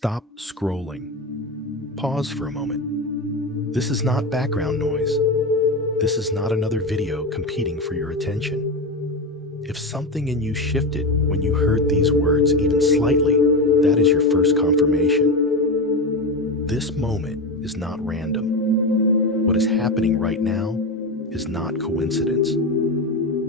Stop scrolling. Pause for a moment. This is not background noise. This is not another video competing for your attention. If something in you shifted when you heard these words even slightly, that is your first confirmation. This moment is not random. What is happening right now is not coincidence.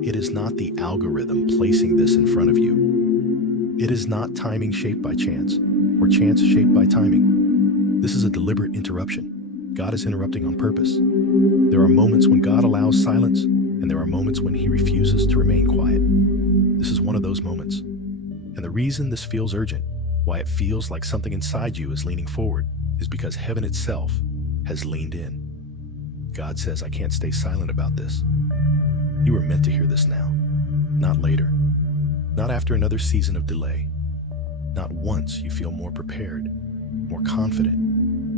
It is not the algorithm placing this in front of you. It is not timing shaped by chance, or chance shaped by timing. This is a deliberate interruption. God is interrupting on purpose. There are moments when God allows silence, and there are moments when He refuses to remain quiet. This is one of those moments. And the reason this feels urgent, why it feels like something inside you is leaning forward, is because heaven itself has leaned in. God says, I can't stay silent about this. You were meant to hear this now, not later, not after another season of delay. Not once you feel more prepared, more confident,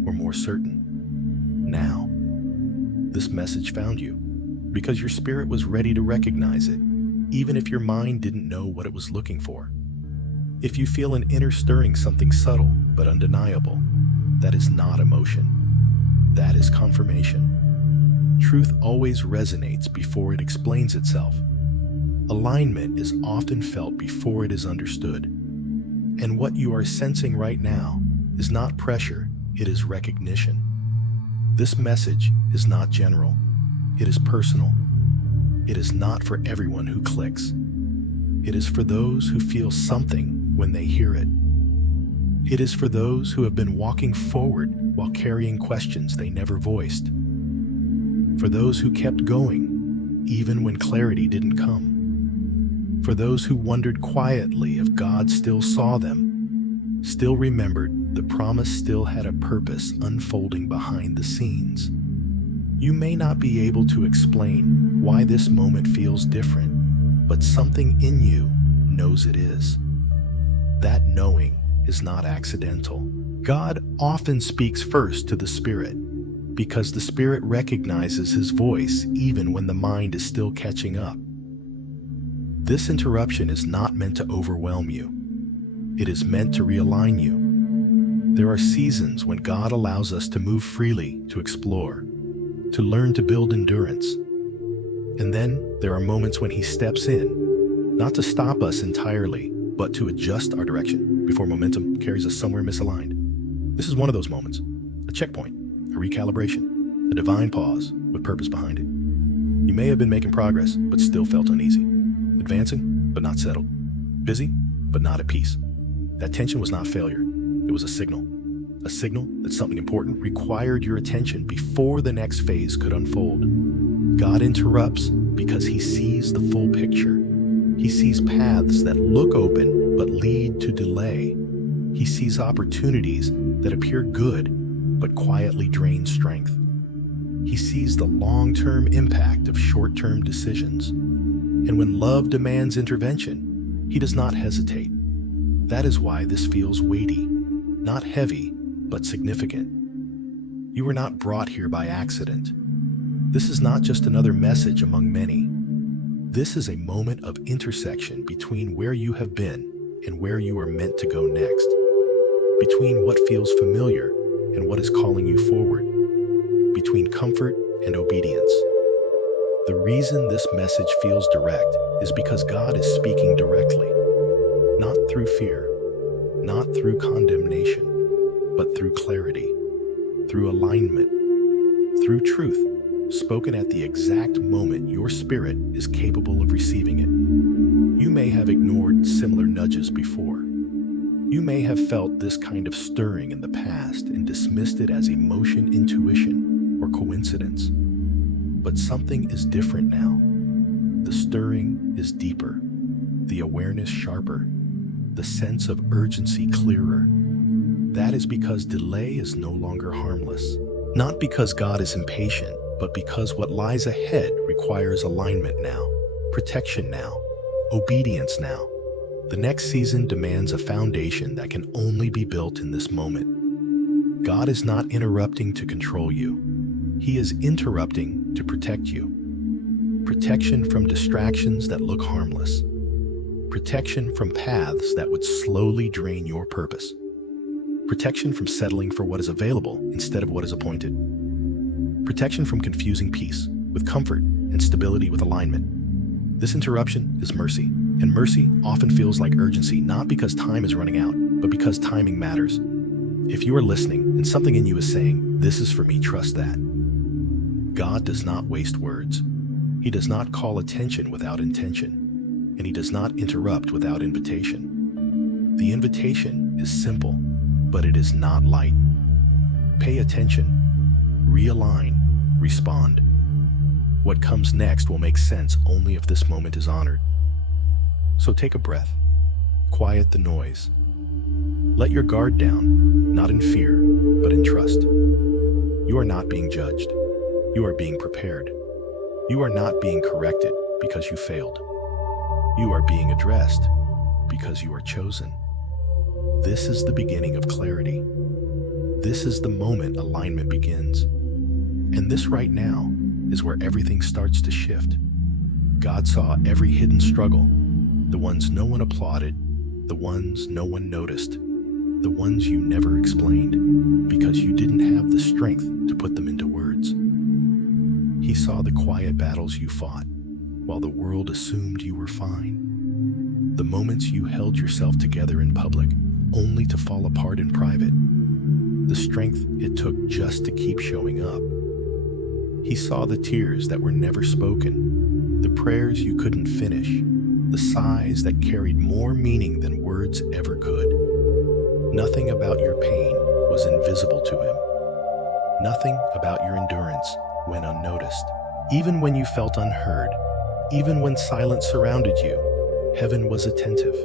or more certain. Now, this message found you because your spirit was ready to recognize it, even if your mind didn't know what it was looking for. If you feel an inner stirring, something subtle but undeniable, that is not emotion. That is confirmation. Truth always resonates before it explains itself. Alignment is often felt before it is understood. And what you are sensing right now is not pressure, it is recognition. This message is not general, it is personal. It is not for everyone who clicks. It is for those who feel something when they hear it. It is for those who have been walking forward while carrying questions they never voiced. For those who kept going, even when clarity didn't come. For those who wondered quietly if God still saw them, still remembered the promise still had a purpose unfolding behind the scenes. You may not be able to explain why this moment feels different, but something in you knows it is. That knowing is not accidental. God often speaks first to the Spirit, because the Spirit recognizes His voice even when the mind is still catching up. This interruption is not meant to overwhelm you. It is meant to realign you. There are seasons when God allows us to move freely, to explore, to learn to build endurance. And then there are moments when He steps in, not to stop us entirely, but to adjust our direction before momentum carries us somewhere misaligned. This is one of those moments, a checkpoint, a recalibration, a divine pause with purpose behind it. You may have been making progress, but still felt uneasy. Advancing, but not settled. Busy, but not at peace. That tension was not failure. It was a signal that something important required your attention before the next phase could unfold. God interrupts because He sees the full picture. He sees paths that look open but lead to delay. He sees opportunities that appear good but quietly drain strength. He sees the long-term impact of short-term decisions. And when love demands intervention, He does not hesitate. That is why this feels weighty, not heavy, but significant. You were not brought here by accident. This is not just another message among many. This is a moment of intersection between where you have been and where you are meant to go next. Between what feels familiar and what is calling you forward. Between comfort and obedience. The reason this message feels direct is because God is speaking directly. Not through fear, not through condemnation, but through clarity, through alignment, through truth, spoken at the exact moment your spirit is capable of receiving it. You may have ignored similar nudges before. You may have felt this kind of stirring in the past and dismissed it as emotion, intuition, or coincidence. But something is different now. The stirring is deeper, the awareness sharper, the sense of urgency clearer. That is because delay is no longer harmless. Not because God is impatient, but because what lies ahead requires alignment now, protection now, obedience now. The next season demands a foundation that can only be built in this moment. God is not interrupting to control you. He is interrupting to protect you. Protection from distractions that look harmless. Protection from paths that would slowly drain your purpose. Protection from settling for what is available instead of what is appointed. Protection from confusing peace with comfort and stability with alignment. This interruption is mercy, and mercy often feels like urgency, not because time is running out, but because timing matters. If you are listening and something in you is saying, "This is for me," trust that. God does not waste words. He does not call attention without intention, and He does not interrupt without invitation. The invitation is simple, but it is not light. Pay attention, realign, respond. What comes next will make sense only if this moment is honored. So take a breath, quiet the noise. Let your guard down, not in fear, but in trust. You are not being judged. You are being prepared. You are not being corrected because you failed. You are being addressed because you are chosen. This is the beginning of clarity. This is the moment alignment begins. And this right now is where everything starts to shift. God saw every hidden struggle, the ones no one applauded, the ones no one noticed, the ones you never explained because you didn't have the strength to put them into words. He saw the quiet battles you fought while the world assumed you were fine. The moments you held yourself together in public only to fall apart in private. The strength it took just to keep showing up. He saw the tears that were never spoken, the prayers you couldn't finish, the sighs that carried more meaning than words ever could. Nothing about your pain was invisible to Him. Nothing about your endurance went unnoticed. Even when you felt unheard, even when silence surrounded you, heaven was attentive.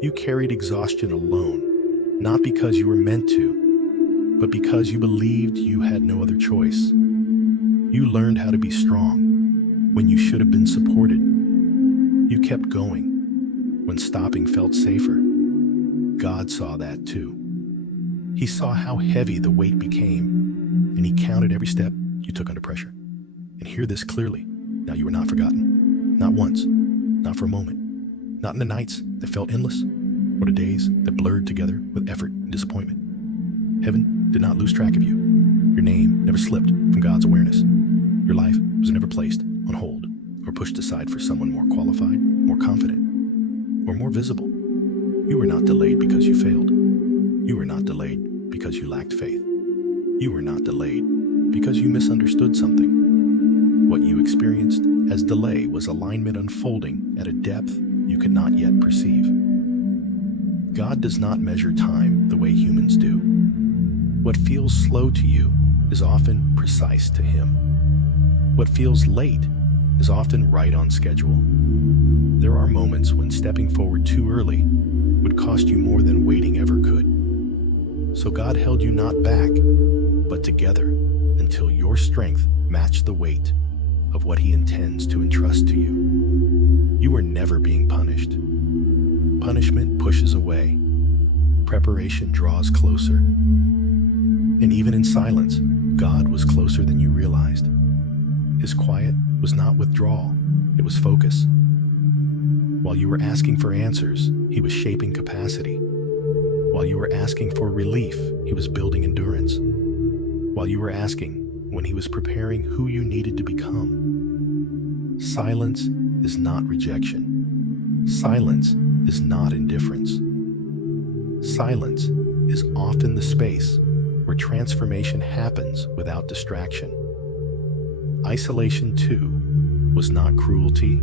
You carried exhaustion alone, not because you were meant to, but because you believed you had no other choice. You learned how to be strong when you should have been supported. You kept going when stopping felt safer. God saw that too. He saw how heavy the weight became, and He counted every step you took under pressure. And hear this clearly. Now you were not forgotten. Not once. Not for a moment. Not in the nights that felt endless, or the days that blurred together with effort and disappointment. Heaven did not lose track of you. Your name never slipped from God's awareness. Your life was never placed on hold or pushed aside for someone more qualified, more confident, or more visible. You were not delayed because you failed. You were not delayed because you lacked faith. You were not delayed because you misunderstood something. What you experienced as delay was alignment unfolding at a depth you could not yet perceive. God does not measure time the way humans do. What feels slow to you is often precise to Him. What feels late is often right on schedule. There are moments when stepping forward too early would cost you more than waiting ever could. So God held you not back, but together until your strength matched the weight of what He intends to entrust to you. You are never being punished. Punishment pushes away. Preparation draws closer. And even in silence, God was closer than you realized. His quiet was not withdrawal, it was focus. While you were asking for answers, He was shaping capacity. While you were asking for relief, He was building endurance. While you were asking, when He was preparing who you needed to become. Silence is not rejection. Silence is not indifference. Silence is often the space where transformation happens without distraction. Isolation, too, was not cruelty,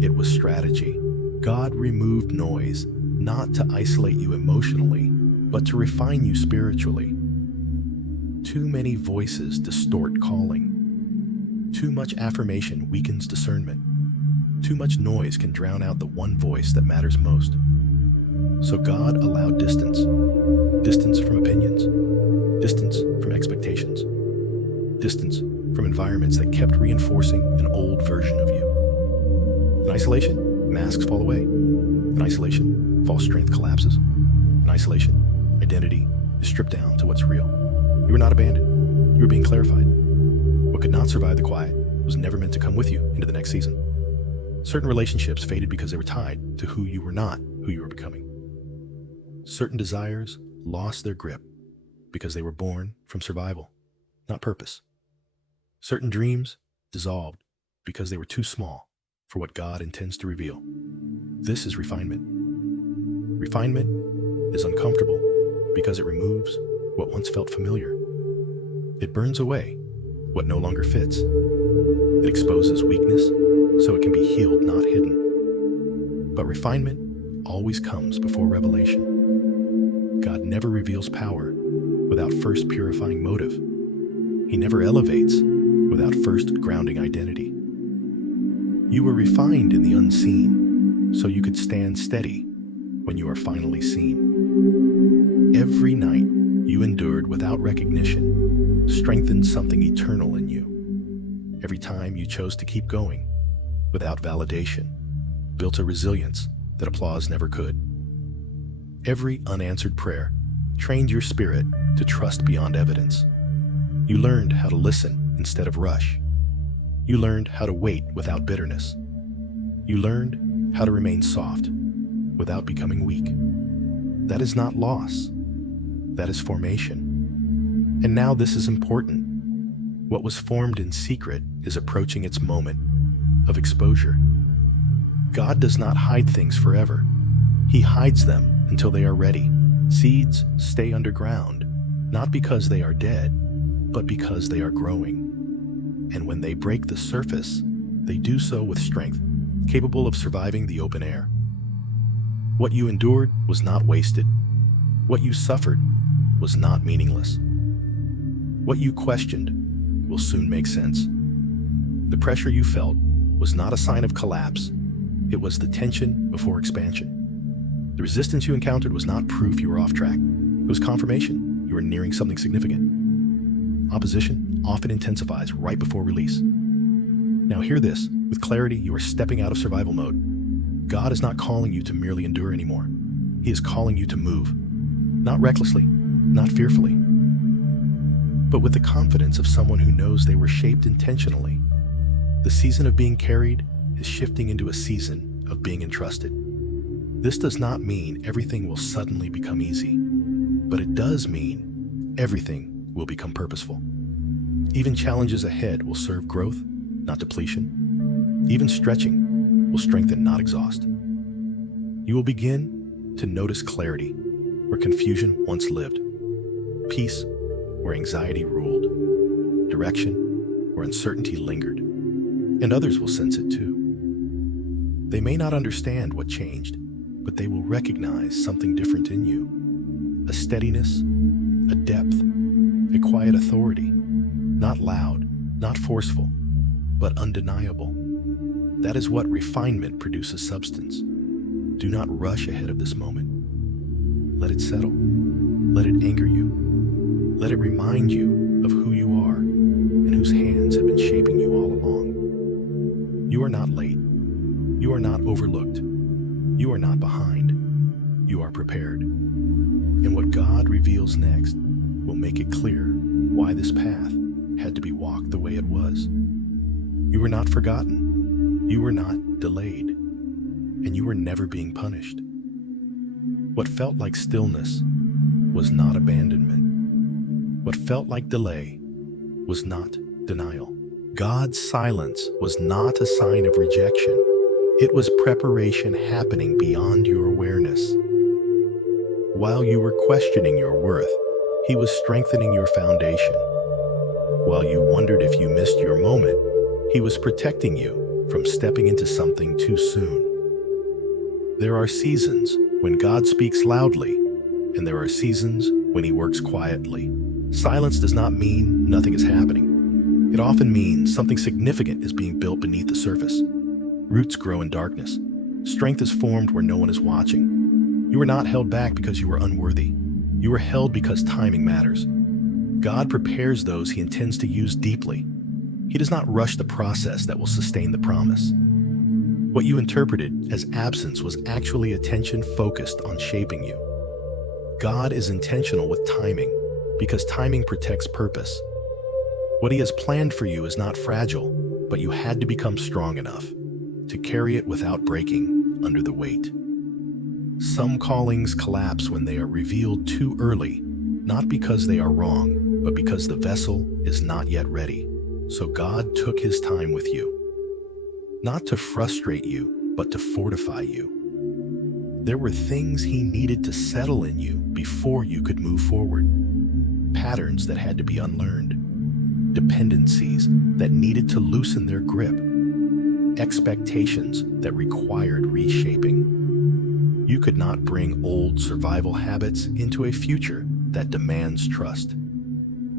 it was strategy. God removed noise, not to isolate you emotionally, but to refine you spiritually. Too many voices distort calling. Too much affirmation weakens discernment. Too much noise can drown out the one voice that matters most. So God allowed distance. Distance from opinions. Distance from expectations. Distance from environments that kept reinforcing an old version of you. In isolation, masks fall away. In isolation, false strength collapses. In isolation, identity is stripped down to what's real. You were not abandoned. You were being clarified. What could not survive the quiet was never meant to come with you into the next season. Certain relationships faded because they were tied to who you were not, who you were becoming. Certain desires lost their grip because they were born from survival, not purpose. Certain dreams dissolved because they were too small for what God intends to reveal. This is refinement. Refinement is uncomfortable because it removes what once felt familiar. It burns away what no longer fits. It exposes weakness so it can be healed, not hidden. But refinement always comes before revelation. God never reveals power without first purifying motive. He never elevates without first grounding identity. You were refined in the unseen so you could stand steady when you are finally seen. Every night you endured without recognition strengthened something eternal in you. Every time you chose to keep going without validation built a resilience that applause never could. Every unanswered prayer trained your spirit to trust beyond evidence. You learned how to listen instead of rush. You learned how to wait without bitterness. You learned how to remain soft without becoming weak. That is not loss. That is formation. And now this is important. What was formed in secret is approaching its moment of exposure. God does not hide things forever. He hides them until they are ready. Seeds stay underground, not because they are dead, but because they are growing. And when they break the surface, they do so with strength, capable of surviving the open air. What you endured was not wasted. What you suffered was not meaningless. What you questioned will soon make sense. The pressure you felt was not a sign of collapse. It was the tension before expansion. The resistance you encountered was not proof you were off track. It was confirmation you were nearing something significant. Opposition often intensifies right before release. Now hear this. With clarity, you are stepping out of survival mode. God is not calling you to merely endure anymore. He is calling you to move. Not recklessly, not fearfully, but with the confidence of someone who knows they were shaped intentionally. The season of being carried is shifting into a season of being entrusted. This does not mean everything will suddenly become easy, but it does mean everything will become purposeful. Even challenges ahead will serve growth, not depletion. Even stretching will strengthen, not exhaust. You will begin to notice clarity where confusion once lived, peace where anxiety ruled, direction where uncertainty lingered, and others will sense it too. They may not understand what changed, but they will recognize something different in you. A steadiness, a depth, a quiet authority, not loud, not forceful, but undeniable. That is what refinement produces substance. Do not rush ahead of this moment. Let it settle. Let it anchor you. Let it remind you of who you are and whose hands have been shaping you all along. You are not late. You are not overlooked. You are not behind. You are prepared. And what God reveals next will make it clear why this path had to be walked the way it was. You were not forgotten. You were not delayed. And you were never being punished. What felt like stillness was not abandonment. What felt like delay was not denial. God's silence was not a sign of rejection. It was preparation happening beyond your awareness. While you were questioning your worth, He was strengthening your foundation. While you wondered if you missed your moment, He was protecting you from stepping into something too soon. There are seasons when God speaks loudly, and there are seasons when He works quietly. Silence does not mean nothing is happening. It often means something significant is being built beneath the surface. Roots grow in darkness. Strength is formed where no one is watching. You were not held back because you were unworthy. You were held because timing matters. God prepares those He intends to use deeply. He does not rush the process that will sustain the promise. What you interpreted as absence was actually attention focused on shaping you. God is intentional with timing because timing protects purpose. What He has planned for you is not fragile, but you had to become strong enough to carry it without breaking under the weight. Some callings collapse when they are revealed too early, not because they are wrong, but because the vessel is not yet ready. So God took his time with you, not to frustrate you, but to fortify you. There were things he needed to settle in you before you could move forward. Patterns that had to be unlearned, dependencies that needed to loosen their grip, expectations that required reshaping. You could not bring old survival habits into a future that demands trust.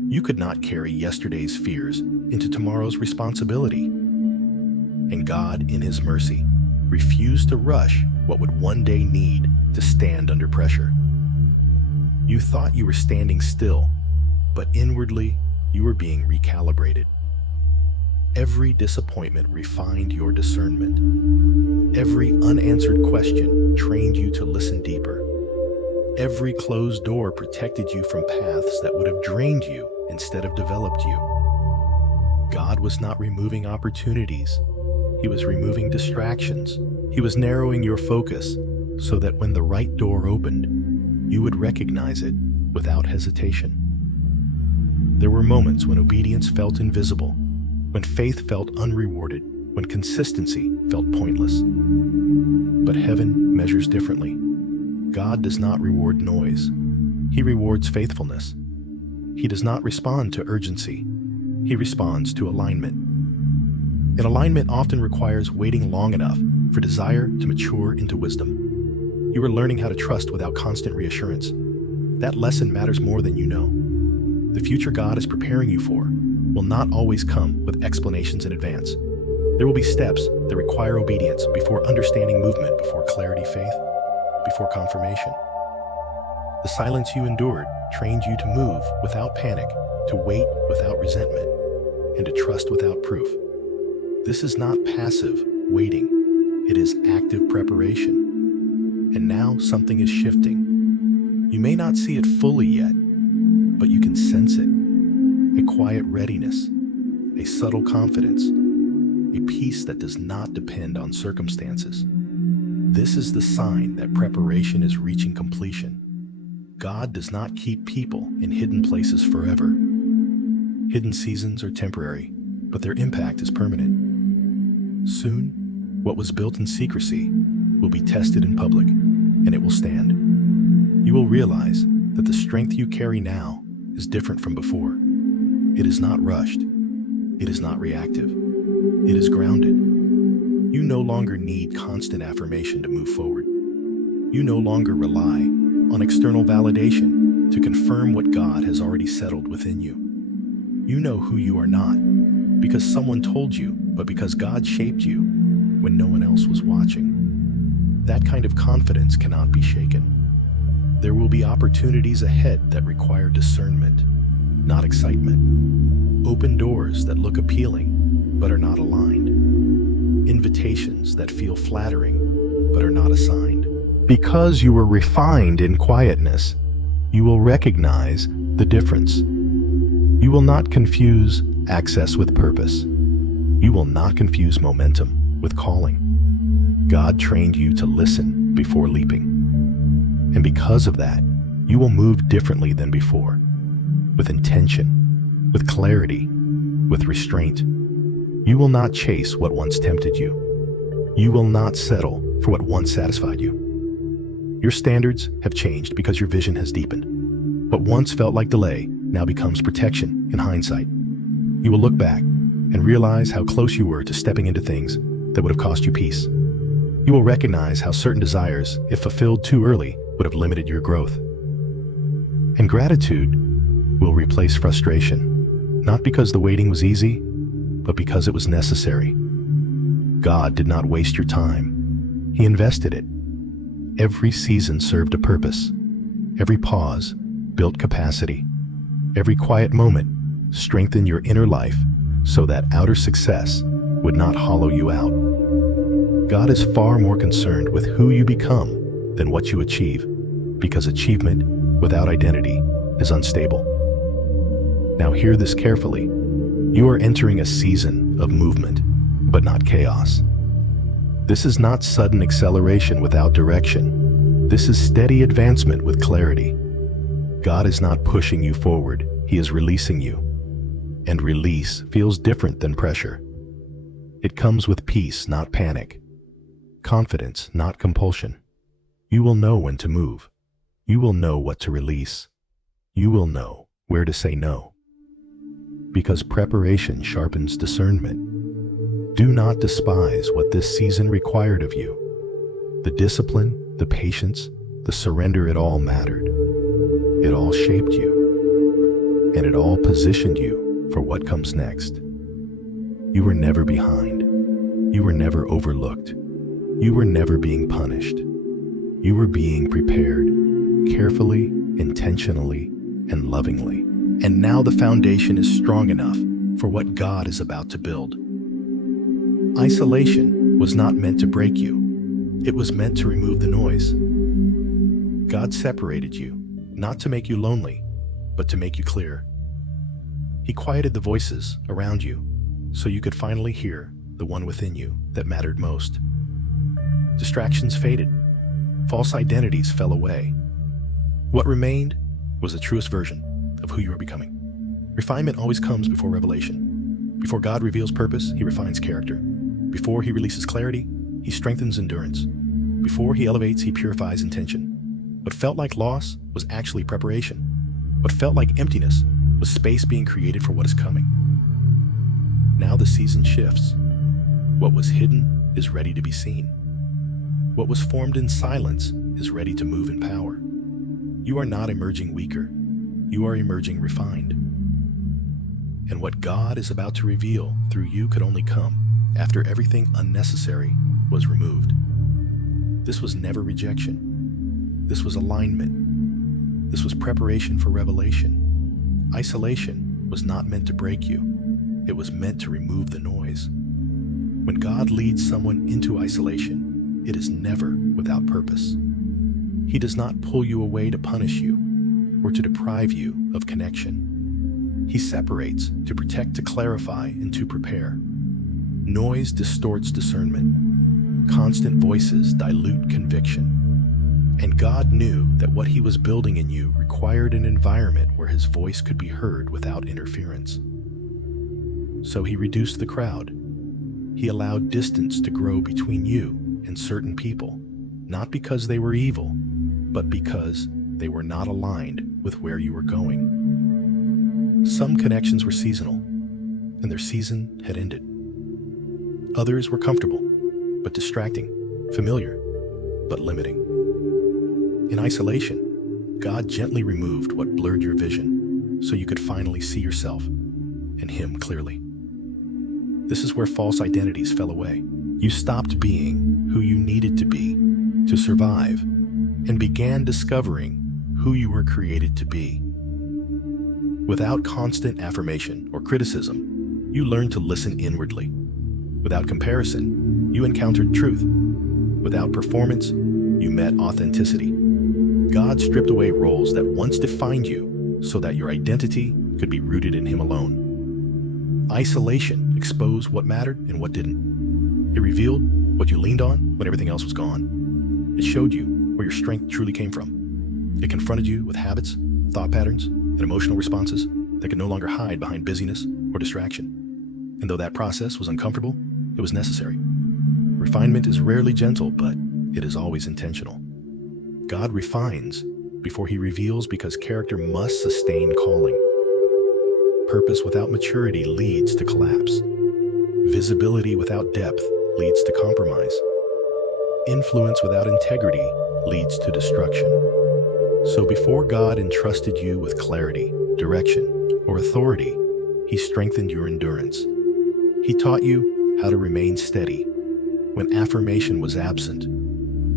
You could not carry yesterday's fears into tomorrow's responsibility. And God, in his mercy, refused to rush what would one day need to stand under pressure. You thought you were standing still, but inwardly you were being recalibrated. Every disappointment refined your discernment. Every unanswered question trained you to listen deeper. Every closed door protected you from paths that would have drained you instead of developed you. God was not removing opportunities. He was removing distractions. He was narrowing your focus so that when the right door opened, you would recognize it without hesitation. There were moments when obedience felt invisible, when faith felt unrewarded, when consistency felt pointless. But heaven measures differently. God does not reward noise. He rewards faithfulness. He does not respond to urgency. He responds to alignment. And alignment often requires waiting long enough for desire to mature into wisdom. You are learning how to trust without constant reassurance. That lesson matters more than you know. The future God is preparing you for will not always come with explanations in advance. There will be steps that require obedience before understanding, movement before clarity, faith before confirmation. The silence you endured trained you to move without panic, to wait without resentment, and to trust without proof. This is not passive waiting, it is active preparation. And now something is shifting. You may not see it fully yet, but you can sense it. A quiet readiness, a subtle confidence, a peace that does not depend on circumstances. This is the sign that preparation is reaching completion. God does not keep people in hidden places forever. Hidden seasons are temporary, but their impact is permanent. Soon, what was built in secrecy will be tested in public, and it will stand. You will realize that the strength you carry now is different from before. It is not rushed. It is not reactive. It is grounded. You no longer need constant affirmation to move forward. You no longer rely on external validation to confirm what God has already settled within you. You know who you are not because someone told you, but because God shaped you when no one else was watching. That kind of confidence cannot be shaken. There will be opportunities ahead that require discernment, not excitement. Open doors that look appealing, but are not aligned. Invitations that feel flattering, but are not assigned. Because you were refined in quietness, you will recognize the difference. You will not confuse access with purpose. You will not confuse momentum with calling. God trained you to listen before leaping. And because of that, you will move differently than before, with intention, with clarity, with restraint. You will not chase what once tempted you. You will not settle for what once satisfied you. Your standards have changed because your vision has deepened. What once felt like delay now becomes protection in hindsight. You will look back and realize how close you were to stepping into things that would have cost you peace. You will recognize how certain desires, if fulfilled too early, would have limited your growth. And gratitude will replace frustration, not because the waiting was easy, but because it was necessary. God did not waste your time. He invested it. Every season served a purpose. Every pause built capacity. Every quiet moment strengthened your inner life so that outer success would not hollow you out. God is far more concerned with who you become than what you achieve, because achievement without identity is unstable. Now hear this carefully. You are entering a season of movement, but not chaos. This is not sudden acceleration without direction. This is steady advancement with clarity. God is not pushing you forward, He is releasing you. And release feels different than pressure. It comes with peace, not panic. Confidence, not compulsion. You will know when to move. You will know what to release. You will know where to say no. Because preparation sharpens discernment. Do not despise what this season required of you. The discipline, the patience, the surrender, it all mattered. It all shaped you. And it all positioned you for what comes next. You were never behind. You were never overlooked. You were never being punished. You were being prepared, carefully, intentionally, and lovingly. And now the foundation is strong enough for what God is about to build. Isolation was not meant to break you. It was meant to remove the noise. God separated you, not to make you lonely, but to make you clear. He quieted the voices around you so you could finally hear the one within you that mattered most. Distractions faded. False identities fell away. What remained was the truest version of who you are becoming. Refinement always comes before revelation. Before God reveals purpose, He refines character. Before He releases clarity, He strengthens endurance. Before He elevates, He purifies intention. What felt like loss was actually preparation. What felt like emptiness was space being created for what is coming. Now the season shifts. What was hidden is ready to be seen. What was formed in silence is ready to move in power. You are not emerging weaker. You are emerging refined. And what God is about to reveal through you could only come after everything unnecessary was removed. This was never rejection. This was alignment. This was preparation for revelation. Isolation was not meant to break you. It was meant to remove the noise. When God leads someone into isolation, it is never without purpose. He does not pull you away to punish you or to deprive you of connection. He separates to protect, to clarify, and to prepare. Noise distorts discernment. Constant voices dilute conviction. And God knew that what He was building in you required an environment where His voice could be heard without interference. So He reduced the crowd. He allowed distance to grow between you and certain people, not because they were evil, but because they were not aligned with where you were going. Some connections were seasonal, and their season had ended. Others were comfortable, but distracting, familiar, but limiting. In isolation, God gently removed what blurred your vision so you could finally see yourself and Him clearly. This is where false identities fell away. You stopped being who you needed to be to survive and began discovering who you were created to be. Without constant affirmation or criticism, you learned to listen inwardly. Without comparison, you encountered truth. Without performance, you met authenticity. God stripped away roles that once defined you so that your identity could be rooted in Him alone. Isolation exposed what mattered and what didn't. It revealed what you leaned on when everything else was gone. It showed you where your strength truly came from. It confronted you with habits, thought patterns, and emotional responses that could no longer hide behind busyness or distraction. And though that process was uncomfortable, it was necessary. Refinement is rarely gentle, but it is always intentional. God refines before He reveals because character must sustain calling. Purpose without maturity leads to collapse. Visibility without depth leads to compromise. Influence without integrity leads to destruction. So before God entrusted you with clarity, direction, or authority, He strengthened your endurance. He taught you how to remain steady when affirmation was absent,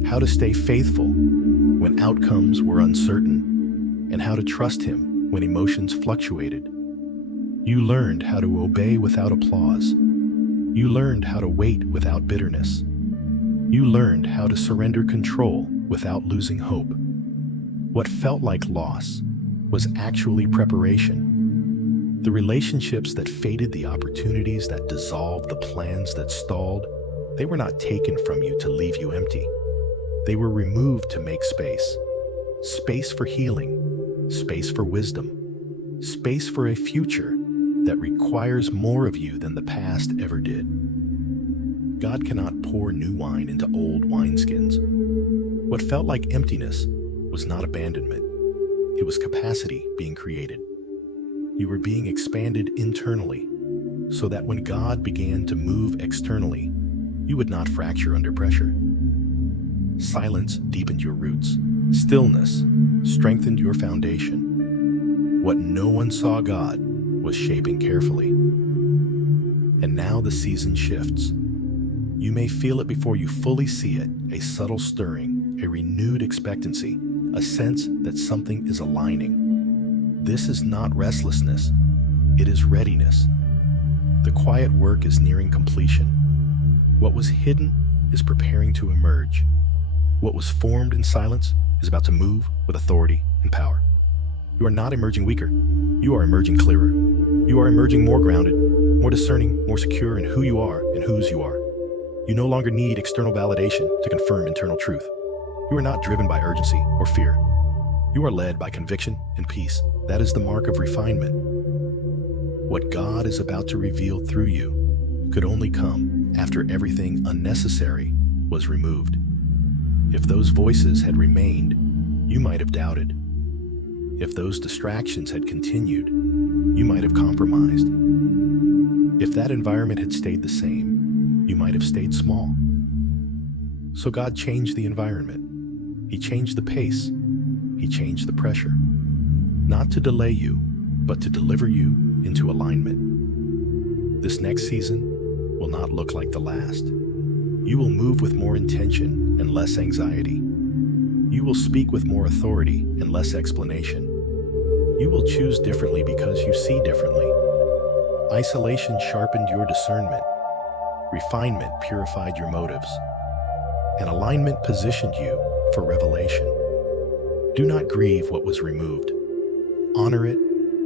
how to stay faithful when outcomes were uncertain, and how to trust Him when emotions fluctuated. You learned how to obey without applause. You learned how to wait without bitterness. You learned how to surrender control without losing hope. What felt like loss was actually preparation. The relationships that faded, the opportunities that dissolved, the plans that stalled, they were not taken from you to leave you empty. They were removed to make space. Space for healing, space for wisdom, space for a future that requires more of you than the past ever did. God cannot pour new wine into old wineskins. What felt like emptiness was not abandonment. It was capacity being created. You were being expanded internally, so that when God began to move externally, you would not fracture under pressure. Silence deepened your roots. Stillness strengthened your foundation. What no one saw God was shaping carefully. And now the season shifts. You may feel it before you fully see it, a subtle stirring, a renewed expectancy, a sense that something is aligning. This is not restlessness, it is readiness. The quiet work is nearing completion. What was hidden is preparing to emerge. What was formed in silence is about to move with authority and power. You are not emerging weaker. You are emerging clearer. You are emerging more grounded, more discerning, more secure in who you are and whose you are. You no longer need external validation to confirm internal truth. You are not driven by urgency or fear. You are led by conviction and peace. That is the mark of refinement. What God is about to reveal through you could only come after everything unnecessary was removed. If those voices had remained, you might have doubted. If those distractions had continued, you might have compromised. If that environment had stayed the same, you might have stayed small. So God changed the environment. He changed the pace. He changed the pressure. Not to delay you, but to deliver you into alignment. This next season will not look like the last. You will move with more intention and less anxiety. You will speak with more authority and less explanation. You will choose differently because you see differently. Isolation sharpened your discernment. Refinement purified your motives. And alignment positioned you for revelation. Do not grieve what was removed. Honor it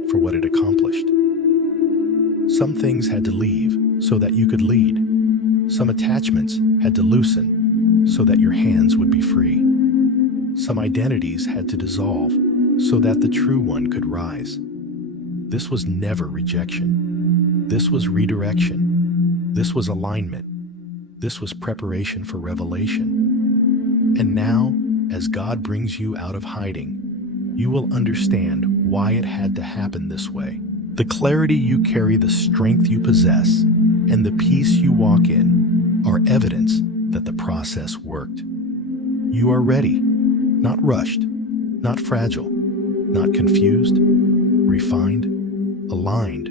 for what it accomplished. Some things had to leave so that you could lead. Some attachments had to loosen so that your hands would be free. Some identities had to dissolve so that the true one could rise. This was never rejection. This was redirection. This was alignment. This was preparation for revelation. And now, as God brings you out of hiding, you will understand why it had to happen this way. The clarity you carry, the strength you possess, and the peace you walk in are evidence that the process worked. You are ready, not rushed, not fragile, not confused, refined, aligned,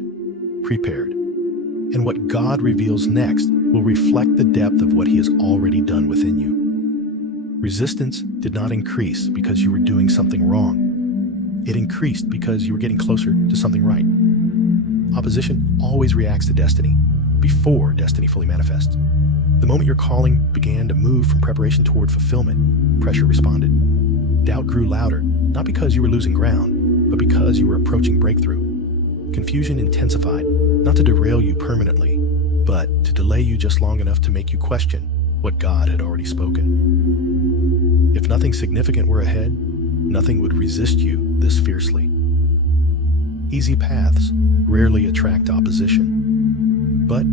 prepared. And what God reveals next will reflect the depth of what He has already done within you. Resistance did not increase because you were doing something wrong. It increased because you were getting closer to something right. Opposition always reacts to destiny before destiny fully manifests. The moment your calling began to move from preparation toward fulfillment, pressure responded. Doubt grew louder, not because you were losing ground, but because you were approaching breakthrough. Confusion intensified, not to derail you permanently, but to delay you just long enough to make you question what God had already spoken. If nothing significant were ahead, nothing would resist you this fiercely. Easy paths rarely attract opposition. But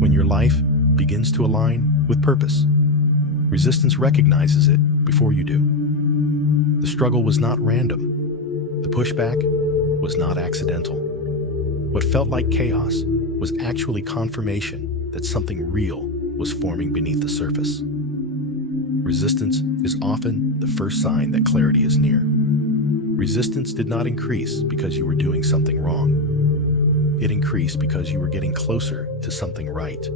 when your life begins to align with purpose, resistance recognizes it before you do. The struggle was not random. The pushback was not accidental. What felt like chaos was actually confirmation that something real was forming beneath the surface. Resistance is often the first sign that clarity is near. Resistance did not increase because you were doing something wrong. It increased because you were getting closer to something right.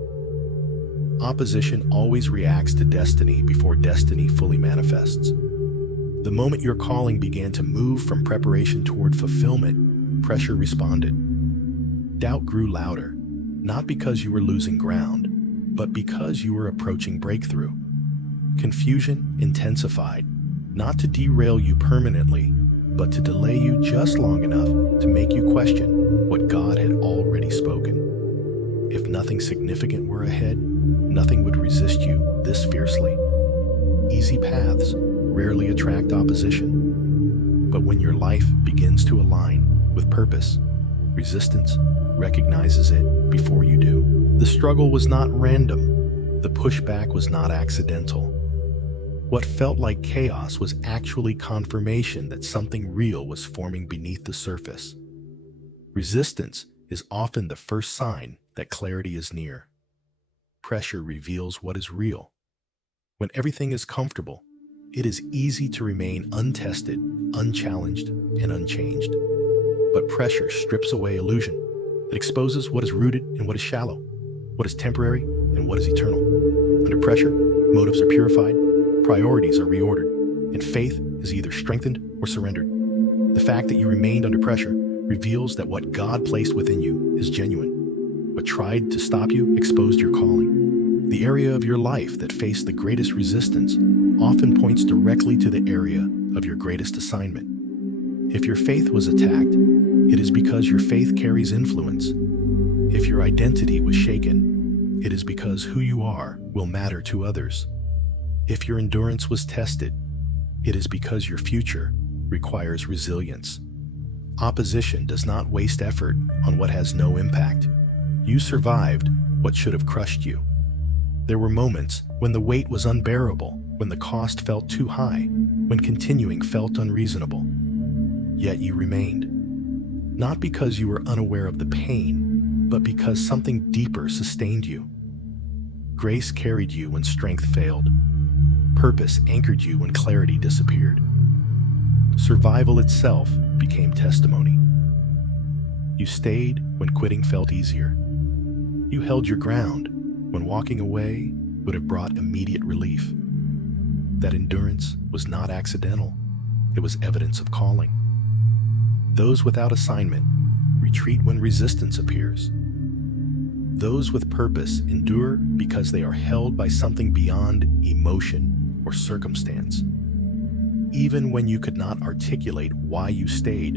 Opposition always reacts to destiny before destiny fully manifests. The moment your calling began to move from preparation toward fulfillment, pressure responded. Doubt grew louder, not because you were losing ground, but because you were approaching breakthrough. Confusion intensified, not to derail you permanently, but to delay you just long enough to make you question what God had already spoken. If nothing significant were ahead, nothing would resist you this fiercely. Easy paths rarely attract opposition. But when your life begins to align with purpose, resistance recognizes it before you do. The struggle was not random. The pushback was not accidental. What felt like chaos was actually confirmation that something real was forming beneath the surface. Resistance is often the first sign that clarity is near. Pressure reveals what is real. When everything is comfortable, it is easy to remain untested, unchallenged, and unchanged. But pressure strips away illusion. It exposes what is rooted and what is shallow, what is temporary and what is eternal. Under pressure, motives are purified, priorities are reordered, and faith is either strengthened or surrendered. The fact that you remained under pressure reveals that what God placed within you is genuine. What tried to stop you exposed your calling. The area of your life that faced the greatest resistance often points directly to the area of your greatest assignment. If your faith was attacked, it is because your faith carries influence. If your identity was shaken, it is because who you are will matter to others. If your endurance was tested, it is because your future requires resilience. Opposition does not waste effort on what has no impact. You survived what should have crushed you. There were moments when the weight was unbearable, when the cost felt too high, when continuing felt unreasonable. Yet you remained. Not because you were unaware of the pain, but because something deeper sustained you. Grace carried you when strength failed. Purpose anchored you when clarity disappeared. Survival itself became testimony. You stayed when quitting felt easier. You held your ground when walking away would have brought immediate relief. That endurance was not accidental. It was evidence of calling. Those without assignment retreat when resistance appears. Those with purpose endure because they are held by something beyond emotion or circumstance. Even when you could not articulate why you stayed,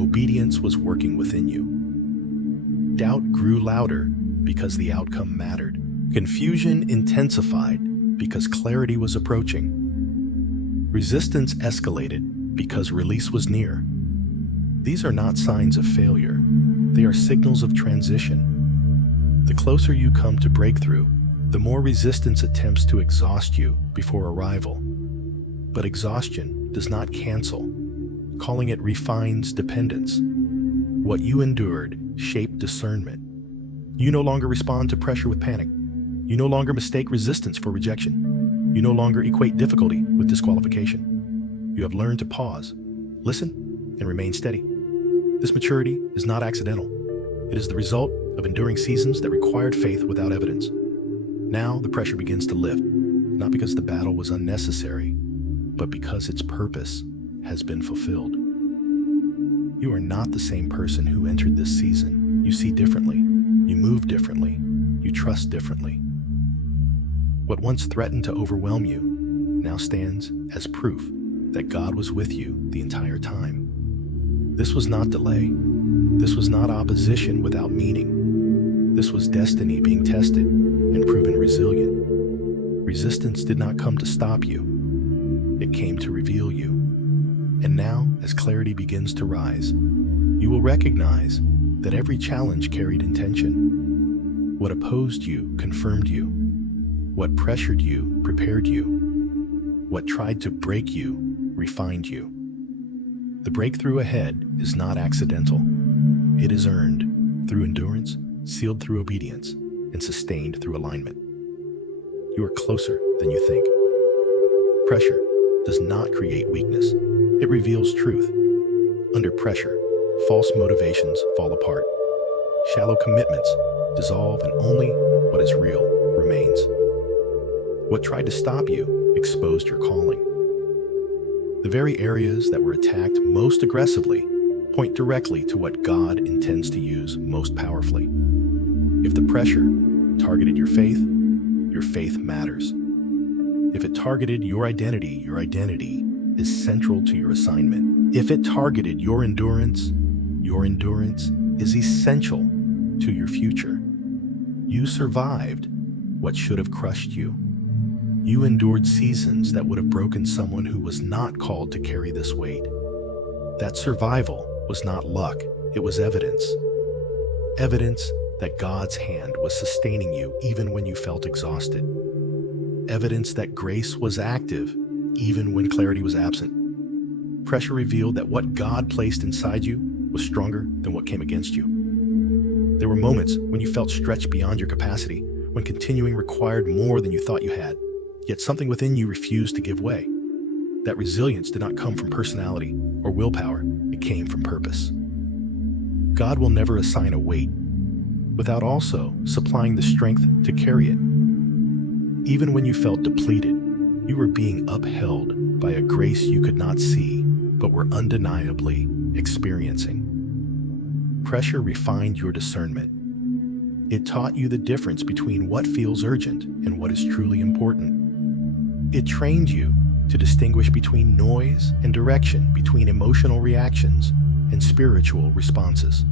obedience was working within you. Doubt grew louder because the outcome mattered. Confusion intensified because clarity was approaching. Resistance escalated because release was near. These are not signs of failure. They are signals of transition. The closer you come to breakthrough, the more resistance attempts to exhaust you before arrival. But exhaustion does not cancel. Calling it refines dependence. What you endured shaped discernment. You no longer respond to pressure with panic. You no longer mistake resistance for rejection. You no longer equate difficulty with disqualification. You have learned to pause, listen, and remain steady. This maturity is not accidental. It is the result of enduring seasons that required faith without evidence. Now the pressure begins to lift, not because the battle was unnecessary, but because its purpose has been fulfilled. You are not the same person who entered this season. You see differently. You move differently. You trust differently. What once threatened to overwhelm you now stands as proof that God was with you the entire time. This was not delay. This was not opposition without meaning. This was destiny being tested and proven resilient. Resistance did not come to stop you. It came to reveal you. And now, as clarity begins to rise, you will recognize that every challenge carried intention. What opposed you confirmed you. What pressured you prepared you. What tried to break you refined you. The breakthrough ahead is not accidental. It is earned through endurance, sealed through obedience, and sustained through alignment. You are closer than you think. Pressure does not create weakness. It reveals truth. Under pressure, false motivations fall apart. Shallow commitments dissolve, and only what is real remains. What tried to stop you exposed your calling. The very areas that were attacked most aggressively point directly to what God intends to use most powerfully. If the pressure targeted your faith matters. If it targeted your identity is central to your assignment. If it targeted your endurance is essential to your future. You survived what should have crushed you. You endured seasons that would have broken someone who was not called to carry this weight. That survival was not luck, it was evidence. Evidence that God's hand was sustaining you even when you felt exhausted. Evidence that grace was active even when clarity was absent. Pressure revealed that what God placed inside you was stronger than what came against you. There were moments when you felt stretched beyond your capacity, when continuing required more than you thought you had, yet something within you refused to give way. That resilience did not come from personality or willpower, it came from purpose. God will never assign a weight without also supplying the strength to carry it. Even when you felt depleted, you were being upheld by a grace you could not see, but were undeniably experiencing. Pressure refined your discernment. It taught you the difference between what feels urgent and what is truly important. It trained you to distinguish between noise and direction, between emotional reactions and spiritual responses.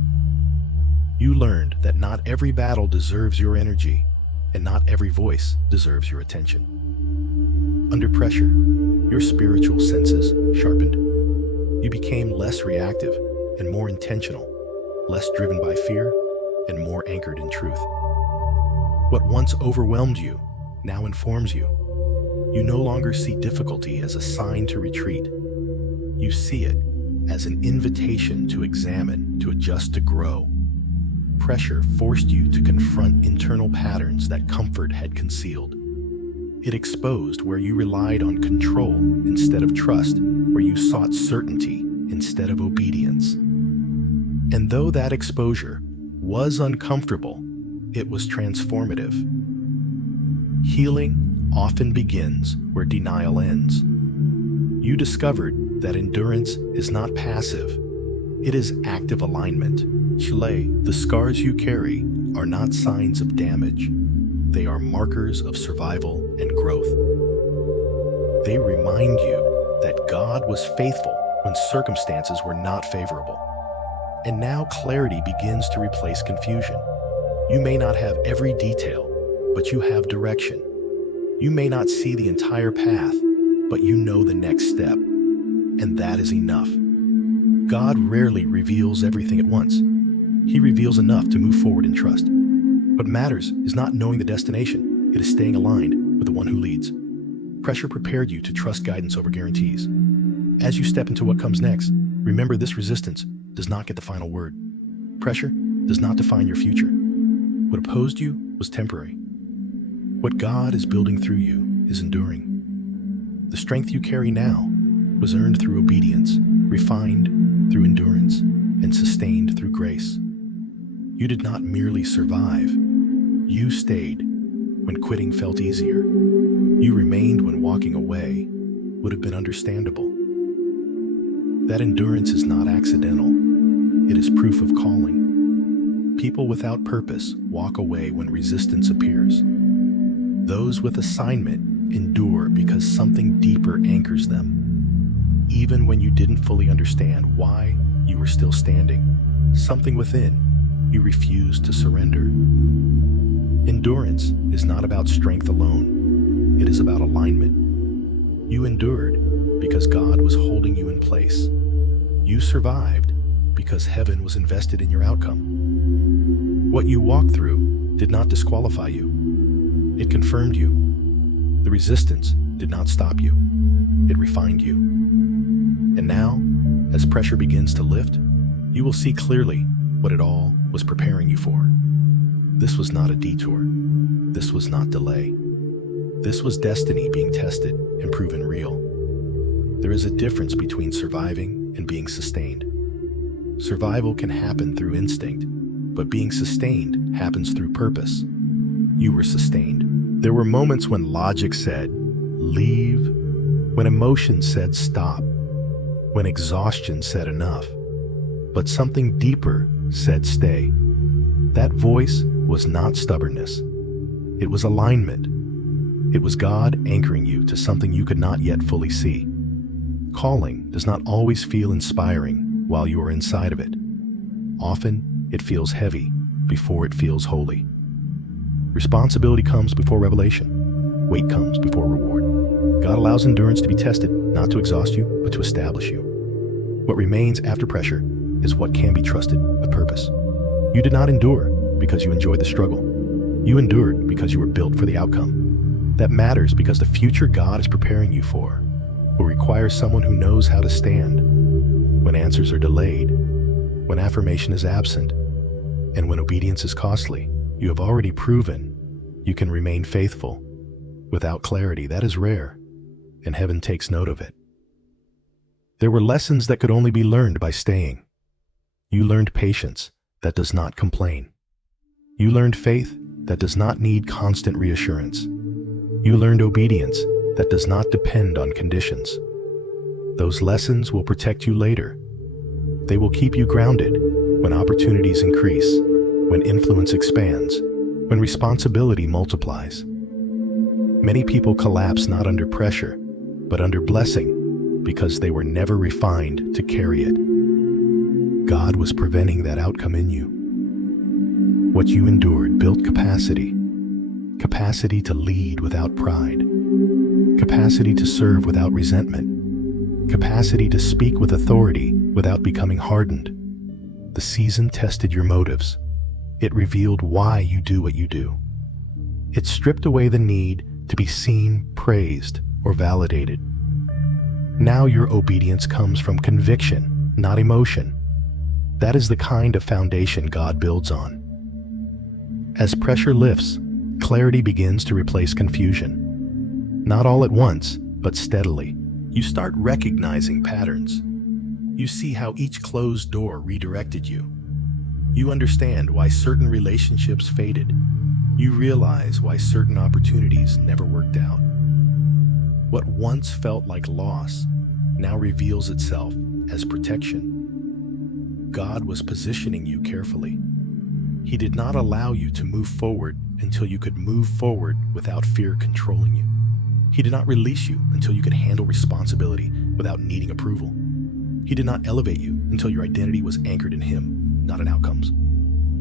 You learned that not every battle deserves your energy, and not every voice deserves your attention. Under pressure, your spiritual senses sharpened. You became less reactive and more intentional, less driven by fear and more anchored in truth. What once overwhelmed you now informs you. You no longer see difficulty as a sign to retreat. You see it as an invitation to examine, to adjust, to grow. Pressure forced you to confront internal patterns that comfort had concealed. It exposed where you relied on control instead of trust, where you sought certainty instead of obedience. And though that exposure was uncomfortable, it was transformative. Healing often begins where denial ends. You discovered that endurance is not passive, it is active alignment. The scars you carry are not signs of damage. They are markers of survival and growth. They remind you that God was faithful when circumstances were not favorable. And now clarity begins to replace confusion. You may not have every detail, but you have direction. You may not see the entire path, but you know the next step. And that is enough. God rarely reveals everything at once. He reveals enough to move forward in trust. What matters is not knowing the destination, it is staying aligned with the one who leads. Pressure prepared you to trust guidance over guarantees. As you step into what comes next, remember this: resistance does not get the final word. Pressure does not define your future. What opposed you was temporary. What God is building through you is enduring. The strength you carry now was earned through obedience, refined through endurance, and sustained through grace. You did not merely survive. You stayed when quitting felt easier. You remained when walking away would have been understandable. That endurance is not accidental. It is proof of calling. People without purpose walk away when resistance appears. Those with assignment endure because something deeper anchors them. Even when you didn't fully understand why, you were still standing. Something within you refused to surrender. Endurance is not about strength alone. It is about alignment. You endured because God was holding you in place. You survived because heaven was invested in your outcome. What you walked through did not disqualify you. It confirmed you. The resistance did not stop you. It refined you. And now, as pressure begins to lift, you will see clearly what it all was preparing you for. This was not a detour. This was not delay. This was destiny being tested and proven real. There is a difference between surviving and being sustained. Survival can happen through instinct, but being sustained happens through purpose. You were sustained. There were moments when logic said, leave, when emotion said stop, when exhaustion said enough, but something deeper said stay. That voice was not stubbornness. It was alignment. It was God anchoring you to something you could not yet fully see. Calling does not always feel inspiring while you are inside of it. Often, it feels heavy before it feels holy. Responsibility comes before revelation. wait comes before reward. God allows endurance to be tested, not to exhaust you, but to establish you. What remains after pressure is what can be trusted with purpose. You did not endure because you enjoyed the struggle. You endured because you were built for the outcome. That matters because the future God is preparing you for will require someone who knows how to stand when answers are delayed, when affirmation is absent, and when obedience is costly. You have already proven you can remain faithful. Without clarity, that is rare, and heaven takes note of it. There were lessons that could only be learned by staying. You learned patience that does not complain. You learned faith that does not need constant reassurance. You learned obedience that does not depend on conditions. Those lessons will protect you later. They will keep you grounded when opportunities increase, when influence expands, when responsibility multiplies. Many people collapse not under pressure, but under blessing, because they were never refined to carry it. God was preventing that outcome in you. What you endured built capacity to lead without pride, capacity to serve without resentment, capacity to speak with authority without becoming hardened. The season tested your motives. It revealed why you do what you do. It stripped away the need to be seen, praised, or validated. Now your obedience comes from conviction, not emotion. That is the kind of foundation God builds on. As pressure lifts, clarity begins to replace confusion. Not all at once, but steadily. You start recognizing patterns. You see how each closed door redirected you. You understand why certain relationships faded. You realize why certain opportunities never worked out. What once felt like loss now reveals itself as protection. God was positioning you carefully. He did not allow you to move forward until you could move forward without fear controlling you. He did not release you until you could handle responsibility without needing approval. He did not elevate you until your identity was anchored in Him, not in outcomes.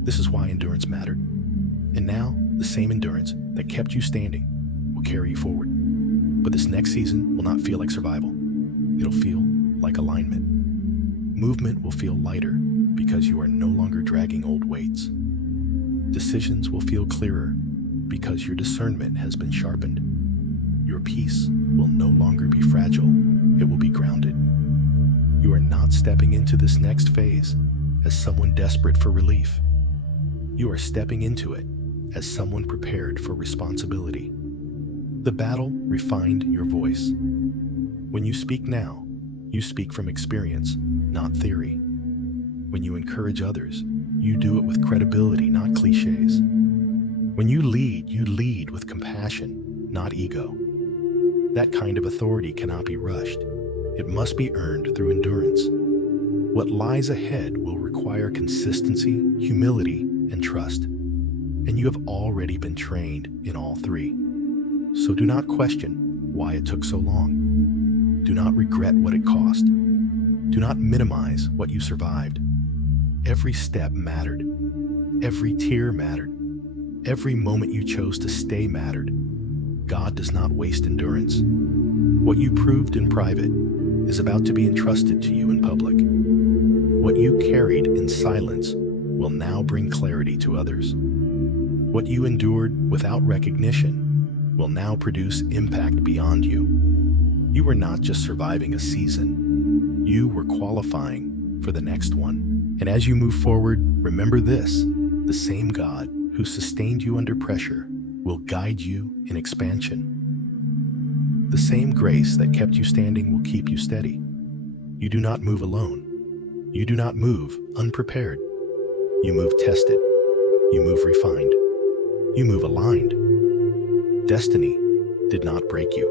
This is why endurance mattered. And now, the same endurance that kept you standing will carry you forward. But this next season will not feel like survival. It'll feel like alignment. Movement will feel lighter because you are no longer dragging old weights. Decisions will feel clearer because your discernment has been sharpened. Your peace will no longer be fragile. It will be grounded. You are not stepping into this next phase as someone desperate for relief. You are stepping into it as someone prepared for responsibility. The battle refined your voice. When you speak now, you speak from experience, not theory. When you encourage others, you do it with credibility, not cliches. When you lead with compassion, not ego. That kind of authority cannot be rushed. It must be earned through endurance. What lies ahead will require consistency, humility, and trust. And you have already been trained in all three. So do not question why it took so long. Do not regret what it cost. Do not minimize what you survived. Every step mattered. Every tear mattered. Every moment you chose to stay mattered. God does not waste endurance. What you proved in private is about to be entrusted to you in public. What you carried in silence will now bring clarity to others. What you endured without recognition will now produce impact beyond you. You were not just surviving a season. You were qualifying for the next one. And as you move forward, remember this: the same God who sustained you under pressure will guide you in expansion. The same grace that kept you standing will keep you steady. You do not move alone. You do not move unprepared. You move tested. You move refined. You move aligned. Destiny did not break you.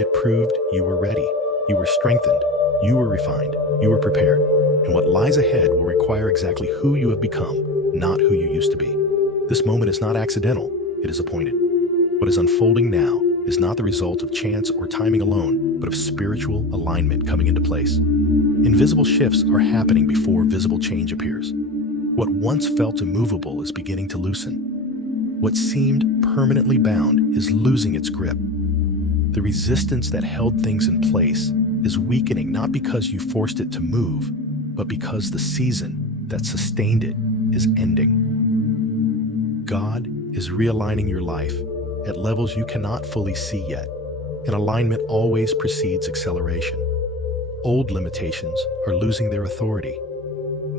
It proved you were ready. You were strengthened. You were refined. You were prepared. And what lies ahead will require exactly who you have become, not who you used to be. This moment is not accidental. It is appointed. What is unfolding now is not the result of chance or timing alone, but of spiritual alignment coming into place. Invisible shifts are happening before visible change appears. What once felt immovable is beginning to loosen. What seemed permanently bound is losing its grip. The resistance that held things in place is weakening not because you forced it to move, but because the season that sustained it is ending. God is realigning your life at levels you cannot fully see yet, and alignment always precedes acceleration. Old limitations are losing their authority.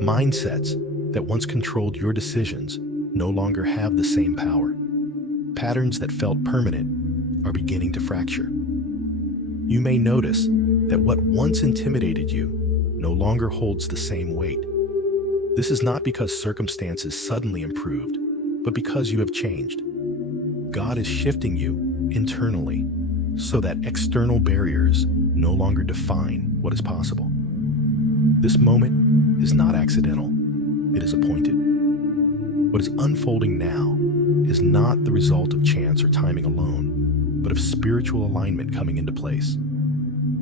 Mindsets that once controlled your decisions no longer have the same power. Patterns that felt permanent are beginning to fracture. You may notice that what once intimidated you no longer holds the same weight. This is not because circumstances suddenly improved, but because you have changed. God is shifting you internally so that external barriers no longer define what is possible. This moment is not accidental, it is appointed. What is unfolding now is not the result of chance or timing alone, but of spiritual alignment coming into place.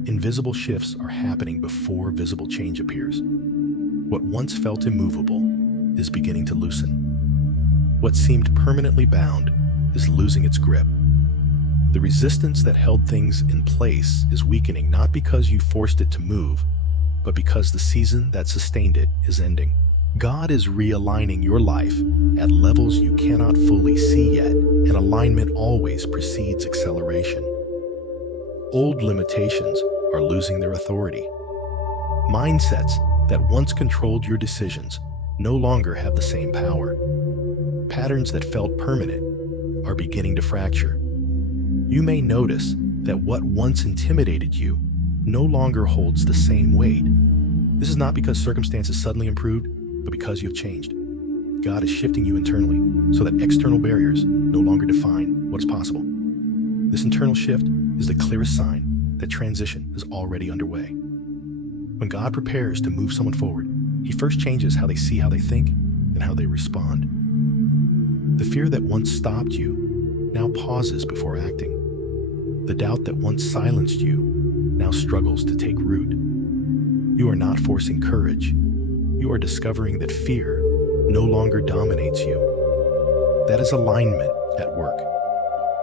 Invisible shifts are happening before visible change appears. What once felt immovable is beginning to loosen. What seemed permanently bound is losing its grip. The resistance that held things in place is weakening not because you forced it to move, but because the season that sustained it is ending. God is realigning your life at levels you cannot fully see yet, and alignment always precedes acceleration. Old limitations are losing their authority. Mindsets that once controlled your decisions no longer have the same power. Patterns that felt permanent are beginning to fracture. You may notice that what once intimidated you no longer holds the same weight. This is not because circumstances suddenly improved, but because you have changed. God is shifting you internally so that external barriers no longer define what is possible. This internal shift is the clearest sign that transition is already underway. When God prepares to move someone forward, He first changes how they see, how they think, and how they respond. The fear that once stopped you now pauses before acting. The doubt that once silenced you now struggles to take root. You are not forcing courage. You are discovering that fear no longer dominates you. That is alignment at work.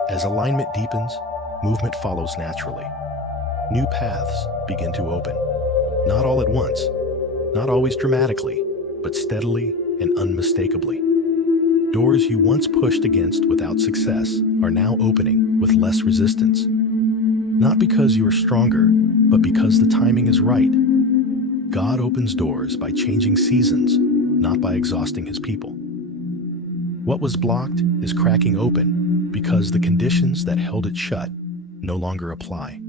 As alignment deepens, movement follows naturally. New paths begin to open. Not all at once, not always dramatically, but steadily and unmistakably. Doors you once pushed against without success are now opening with less resistance. Not because you are stronger, but because the timing is right. God opens doors by changing seasons, not by exhausting His people. What was blocked is cracking open because the conditions that held it shut no longer apply.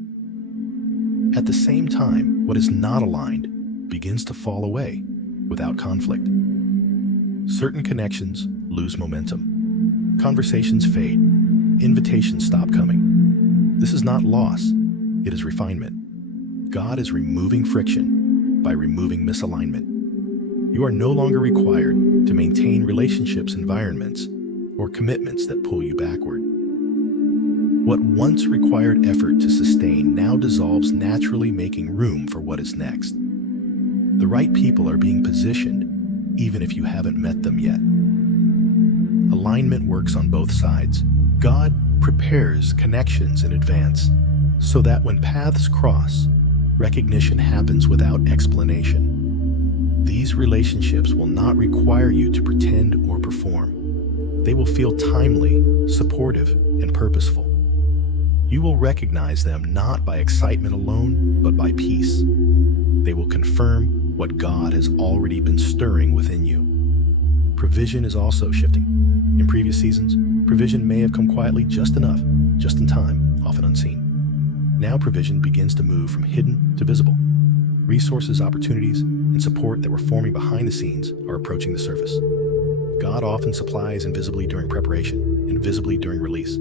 At the same time, what is not aligned begins to fall away without conflict. Certain connections lose momentum. Conversations fade. Invitations stop coming. This is not loss, it is refinement. God is removing friction by removing misalignment. You are no longer required to maintain relationships, environments, or commitments that pull you backward. What once required effort to sustain now dissolves naturally, making room for what is next. The right people are being positioned, even if you haven't met them yet. Alignment works on both sides. God prepares connections in advance, so that when paths cross, recognition happens without explanation. These relationships will not require you to pretend or perform. They will feel timely, supportive, and purposeful. You will recognize them not by excitement alone, but by peace. They will confirm what God has already been stirring within you. Provision is also shifting. In previous seasons, provision may have come quietly, just enough, just in time, often unseen. Now provision begins to move from hidden to visible. Resources, opportunities, and support that were forming behind the scenes are approaching the surface. God often supplies invisibly during preparation and visibly during release.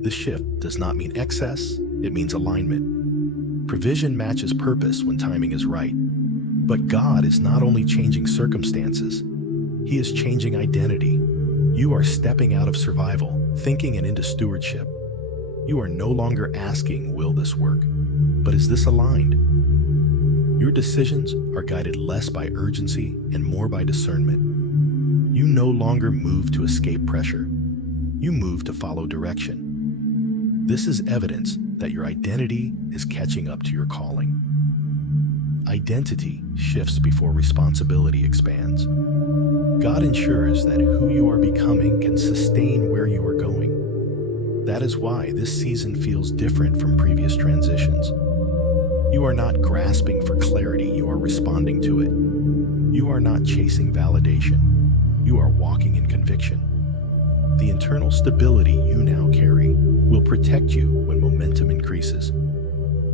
This shift does not mean excess, it means alignment. Provision matches purpose when timing is right. But God is not only changing circumstances, He is changing identity. You are stepping out of survival, thinking, and into stewardship. You are no longer asking, will this work? But is this aligned? Your decisions are guided less by urgency and more by discernment. You no longer move to escape pressure. you move to follow direction. This is evidence that your identity is catching up to your calling. Identity shifts before responsibility expands. God ensures that who you are becoming can sustain where you are going. That is why this season feels different from previous transitions. You are not grasping for clarity, you are responding to it. You are not chasing validation, you are walking in conviction. The internal stability you now carry will protect you when momentum increases.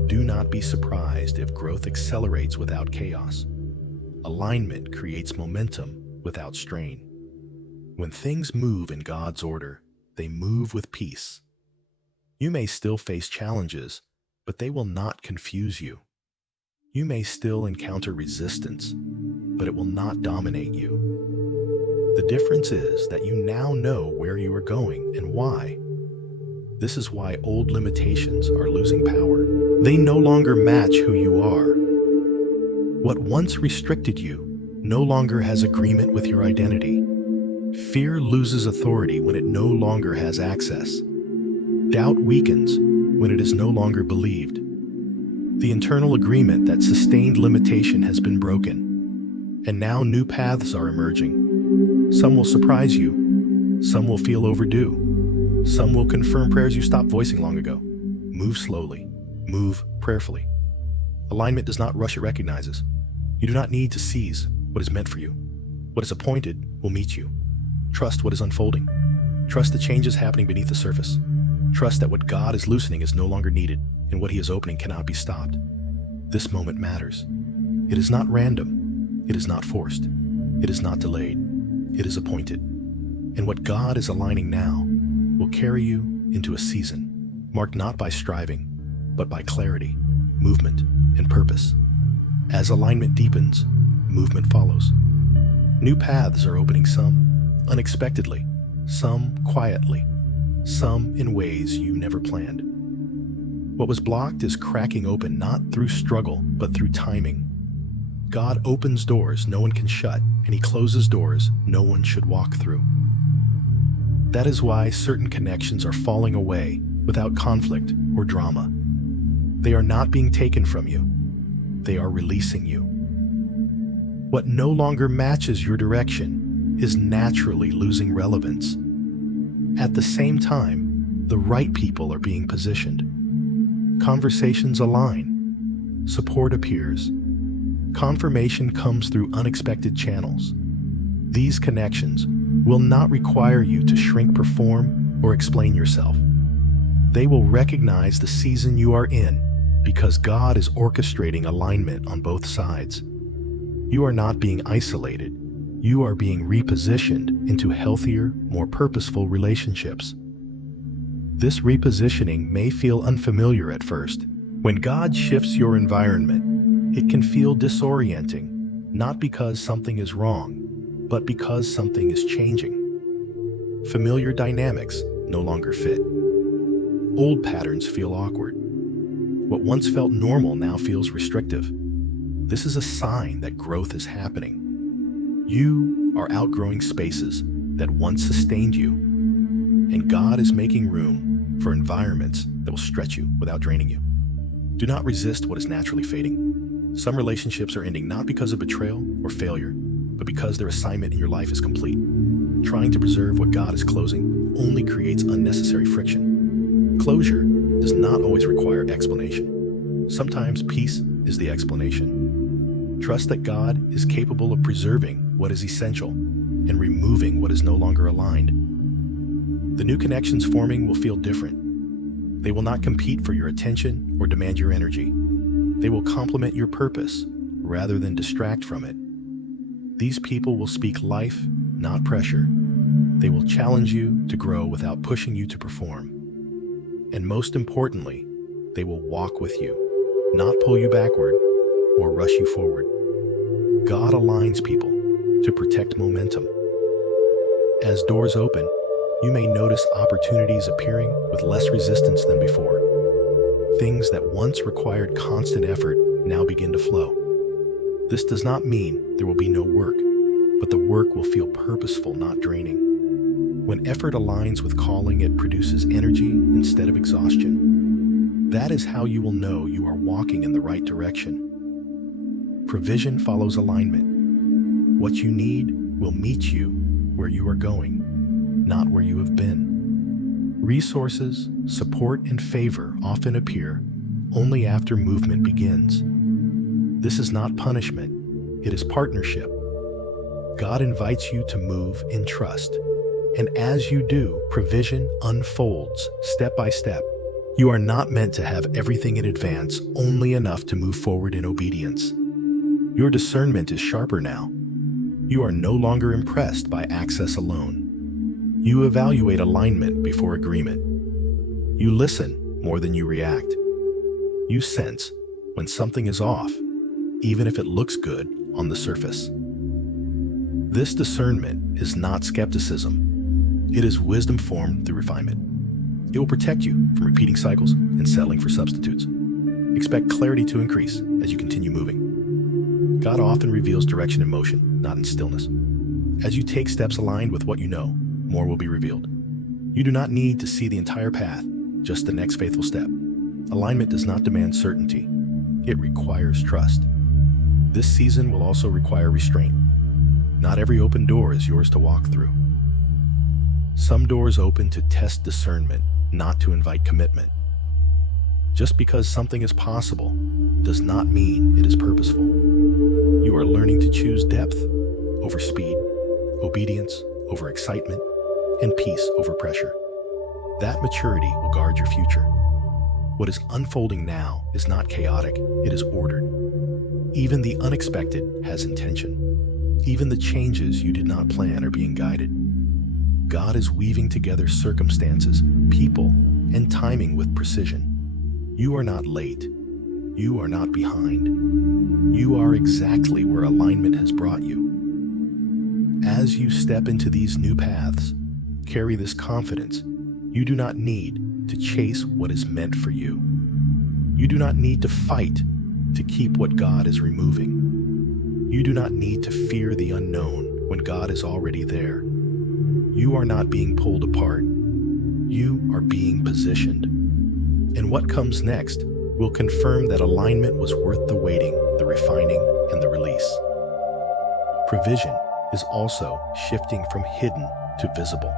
Do not be surprised if growth accelerates without chaos. Alignment creates momentum without strain. When things move in God's order, they move with peace. You may still face challenges, but they will not confuse you. You may still encounter resistance, but it will not dominate you. The difference is that you now know where you are going and why. This is why old limitations are losing power. They no longer match who you are. What once restricted you no longer has agreement with your identity. Fear loses authority when it no longer has access. Doubt weakens when it is no longer believed. The internal agreement that sustained limitation has been broken, and now new paths are emerging. Some will surprise you, some will feel overdue, some will confirm prayers you stopped voicing long ago. Move slowly, move prayerfully. Alignment does not rush, it recognizes. You do not need to seize what is meant for you. What is appointed will meet you. Trust what is unfolding. Trust the changes happening beneath the surface. Trust that what God is loosening is no longer needed, and what He is opening cannot be stopped. This moment matters. It is not random. It is not forced. It is not delayed. It is appointed. And what God is aligning now will carry you into a season marked not by striving, but by clarity, movement, and purpose. As alignment deepens, movement follows. New paths are opening, some unexpectedly, some quietly, some in ways you never planned. What was blocked is cracking open, not through struggle, but through timing. God opens doors no one can shut, and He closes doors no one should walk through. That is why certain connections are falling away without conflict or drama. They are not being taken from you. They are releasing you. What no longer matches your direction is naturally losing relevance. At the same time, the right people are being positioned. Conversations align. Support appears. Confirmation comes through unexpected channels. These connections will not require you to shrink, perform, or explain yourself. They will recognize the season you are in because God is orchestrating alignment on both sides. You are not being isolated. You are being repositioned into healthier, more purposeful relationships. This repositioning may feel unfamiliar at first. When God shifts your environment, it can feel disorienting, not because something is wrong, but because something is changing. Familiar dynamics no longer fit. Old patterns feel awkward. What once felt normal now feels restrictive. This is a sign that growth is happening. You are outgrowing spaces that once sustained you, and God is making room for environments that will stretch you without draining you. Do not resist what is naturally fading. Some relationships are ending not because of betrayal or failure, but because their assignment in your life is complete. Trying to preserve what God is closing only creates unnecessary friction. Closure does not always require explanation. Sometimes peace is the explanation. Trust that God is capable of preserving what is essential and removing what is no longer aligned. The new connections forming will feel different. They will not compete for your attention or demand your energy. They will complement your purpose rather than distract from it. These people will speak life, not pressure. They will challenge you to grow without pushing you to perform. And most importantly, they will walk with you, not pull you backward or rush you forward. God aligns people to protect momentum. As doors open, you may notice opportunities appearing with less resistance than before. Things that once required constant effort now begin to flow. This does not mean there will be no work, but the work will feel purposeful, not draining. When effort aligns with calling, it produces energy instead of exhaustion. That is how you will know you are walking in the right direction. Provision follows alignment. What you need will meet you where you are going, not where you have been. Resources, support, and favor often appear only after movement begins. This is not punishment, it is partnership. God invites you to move in trust. And as you do, provision unfolds step by step. You are not meant to have everything in advance, only enough to move forward in obedience. Your discernment is sharper now. You are no longer impressed by access alone. You evaluate alignment before agreement. You listen more than you react. You sense when something is off, even if it looks good on the surface. This discernment is not skepticism. It is wisdom formed through refinement. It will protect you from repeating cycles and settling for substitutes. Expect clarity to increase as you continue moving. God often reveals direction in motion, not in stillness. As you take steps aligned with what you know, more will be revealed. You do not need to see the entire path, just the next faithful step. Alignment does not demand certainty. It requires trust. This season will also require restraint. Not every open door is yours to walk through. Some doors open to test discernment, not to invite commitment. Just because something is possible does not mean it is purposeful. You are learning to choose depth over speed, obedience over excitement, and peace over pressure. That maturity will guard your future. What is unfolding now is not chaotic, it is ordered. Even the unexpected has intention. Even the changes you did not plan are being guided. God is weaving together circumstances, people, and timing with precision. You are not late. You are not behind. You are exactly where alignment has brought you. As you step into these new paths, carry this confidence. You do not need to chase what is meant for you. You do not need to fight to keep what God is removing. You do not need to fear the unknown when God is already there. You are not being pulled apart. You are being positioned. And what comes next will confirm that alignment was worth the waiting, the refining, and the release. Provision is also shifting from hidden to visible.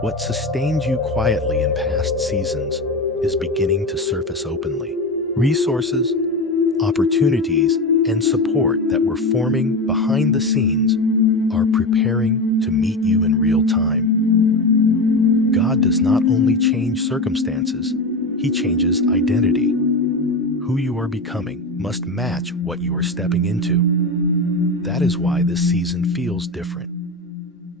What sustained you quietly in past seasons is beginning to surface openly. Resources, opportunities, and support that were forming behind the scenes are preparing to meet you in real time. God does not only change circumstances, He changes identity. Who you are becoming must match what you are stepping into. That is why this season feels different.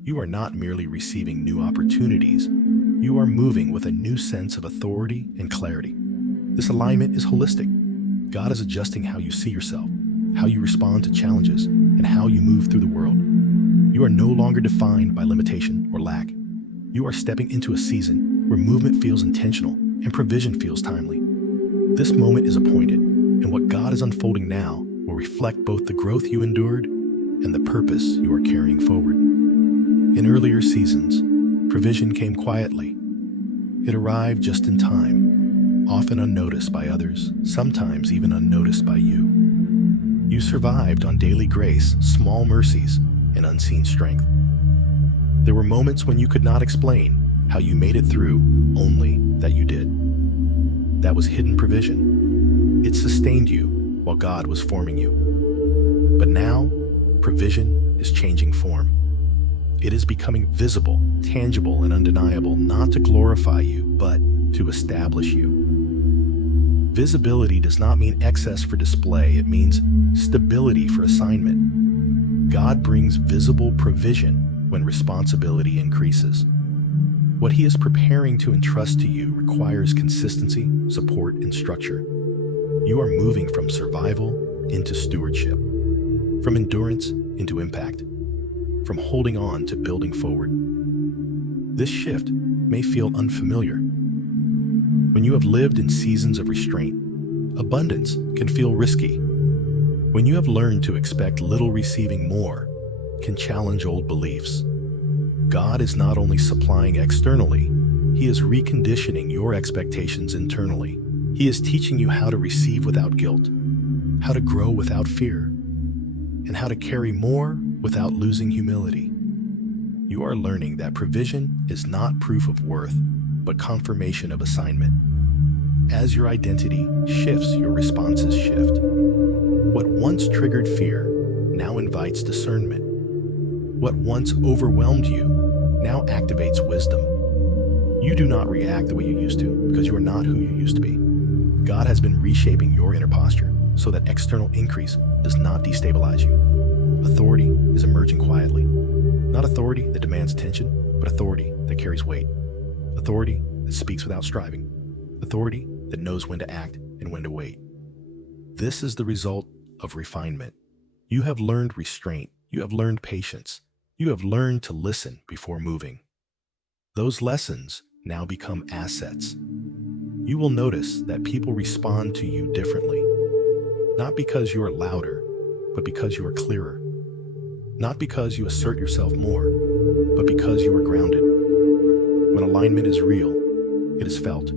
You are not merely receiving new opportunities, you are moving with a new sense of authority and clarity. This alignment is holistic. God is adjusting how you see yourself, how you respond to challenges, and how you move through the world. You are no longer defined by limitation or lack. You are stepping into a season where movement feels intentional and provision feels timely. This moment is appointed, and what God is unfolding now will reflect both the growth you endured and the purpose you are carrying forward. In earlier seasons, provision came quietly. It arrived just in time, often unnoticed by others, sometimes even unnoticed by you. You survived on daily grace, small mercies, and unseen strength. There were moments when you could not explain how you made it through, only that you did. That was hidden provision. It sustained you while God was forming you. But now, provision is changing form. It is becoming visible, tangible, and undeniable, not to glorify you, but to establish you. Visibility does not mean excess for display, it means stability for assignment. God brings visible provision when responsibility increases. What He is preparing to entrust to you requires consistency, support, and structure. You are moving from survival into stewardship, from endurance into impact, from holding on to building forward. This shift may feel unfamiliar. When you have lived in seasons of restraint, abundance can feel risky. When you have learned to expect little, receiving more can challenge old beliefs. God is not only supplying externally, He is reconditioning your expectations internally. He is teaching you how to receive without guilt, how to grow without fear, and how to carry more without losing humility. You are learning that provision is not proof of worth, but confirmation of assignment. As your identity shifts, your responses shift. What once triggered fear now invites discernment. What once overwhelmed you now activates wisdom. You do not react the way you used to because you are not who you used to be. God has been reshaping your inner posture so that external increase does not destabilize you. Authority is emerging quietly. Not authority that demands attention, but authority that carries weight. Authority that speaks without striving. Authority that knows when to act and when to wait. This is the result of refinement. You have learned restraint. You have learned patience. You have learned to listen before moving. Those lessons now become assets. You will notice that people respond to you differently. Not because you are louder, but because you are clearer. Not because you assert yourself more, but because you are grounded. When alignment is real, it is felt.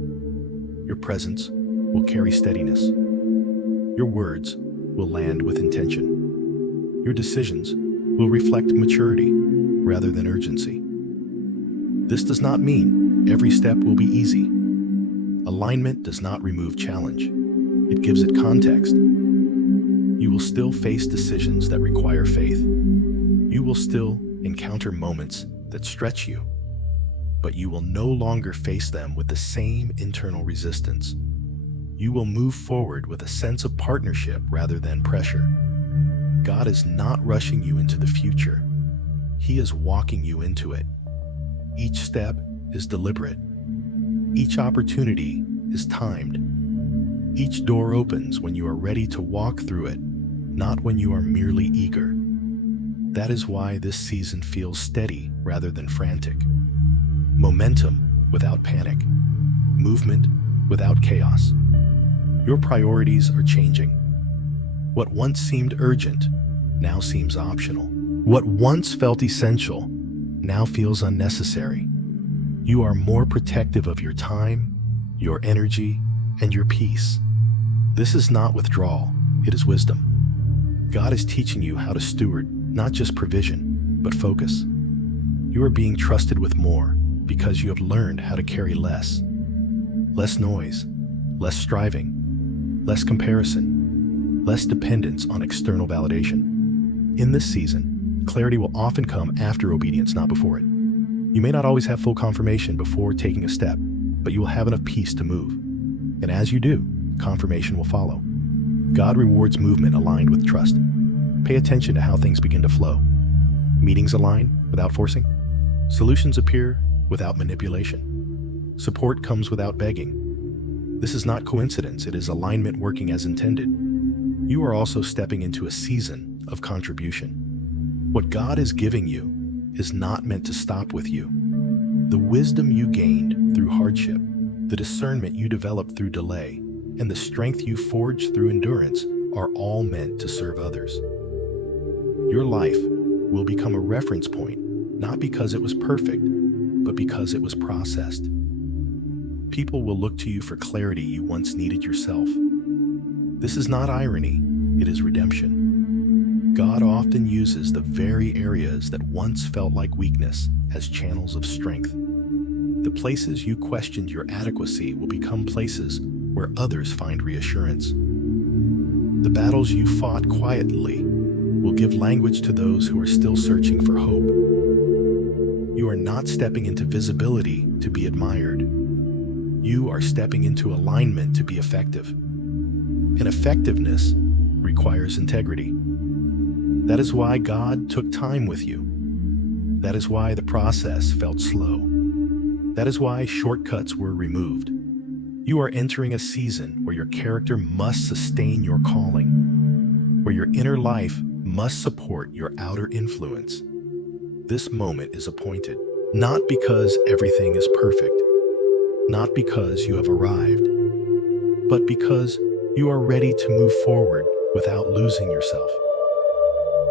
Your presence will carry steadiness. Your words will land with intention. Your decisions will reflect maturity rather than urgency. This does not mean every step will be easy. Alignment does not remove challenge. It gives it context. You will still face decisions that require faith. You will still encounter moments that stretch you, but you will no longer face them with the same internal resistance. You will move forward with a sense of partnership rather than pressure. God is not rushing you into the future. He is walking you into it. Each step is deliberate. Each opportunity is timed. Each door opens when you are ready to walk through it, not when you are merely eager. That is why this season feels steady rather than frantic. Momentum without panic. Movement without chaos. Your priorities are changing. What once seemed urgent now seems optional. What once felt essential now feels unnecessary. You are more protective of your time, your energy, and your peace. This is not withdrawal, it is wisdom. God is teaching you how to steward not just provision, but focus. You are being trusted with more because you have learned how to carry less. Less noise, less striving, less comparison, less dependence on external validation. In this season, clarity will often come after obedience, not before it. You may not always have full confirmation before taking a step, but you will have enough peace to move. And as you do, confirmation will follow. God rewards movement aligned with trust. Pay attention to how things begin to flow. Meetings align without forcing. Solutions appear without manipulation. Support comes without begging. This is not coincidence, it is alignment working as intended. You are also stepping into a season of contribution. What God is giving you is not meant to stop with you. The wisdom you gained through hardship, the discernment you developed through delay, and the strength you forged through endurance are all meant to serve others. Your life will become a reference point, not because it was perfect, but because it was processed. People will look to you for clarity you once needed yourself. This is not irony, it is redemption. God often uses the very areas that once felt like weakness as channels of strength. The places you questioned your adequacy will become places where others find reassurance. The battles you fought quietly will give language to those who are still searching for hope. You are not stepping into visibility to be admired. You are stepping into alignment to be effective. And effectiveness requires integrity. That is why God took time with you. That is why the process felt slow. That is why shortcuts were removed. You are entering a season where your character must sustain your calling, where your inner life must support your outer influence. This moment is appointed, not because everything is perfect, not because you have arrived, but because you are ready to move forward without losing yourself.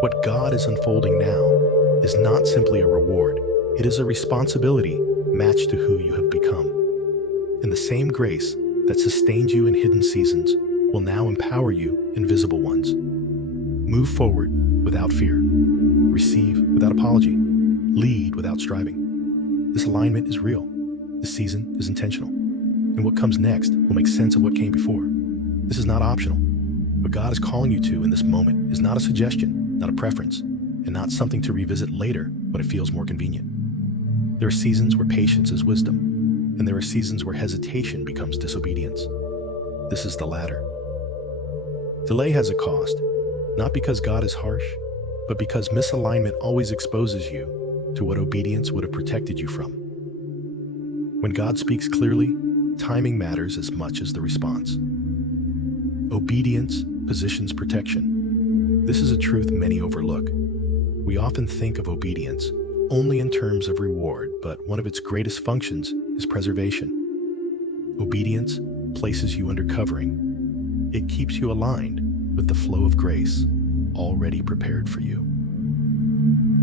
What God is unfolding now is not simply a reward, It is a responsibility matched to who you have become. And the same grace that sustained you in hidden seasons will now empower you in visible ones. Move forward without fear. Receive without apology. Lead without striving. This alignment is real. This season is intentional. And what comes next will make sense of what came before. This is not optional. What God is calling you to in this moment is not a suggestion, not a preference, and not something to revisit later when it feels more convenient. There are seasons where patience is wisdom, and there are seasons where hesitation becomes disobedience. This is the latter. Delay has a cost, not because God is harsh, but because misalignment always exposes you to what obedience would have protected you from. When God speaks clearly, timing matters as much as the response. Obedience positions protection. This is a truth many overlook. We often think of obedience only in terms of reward, but one of its greatest functions is preservation. Obedience places you under covering. It keeps you aligned with the flow of grace already prepared for you.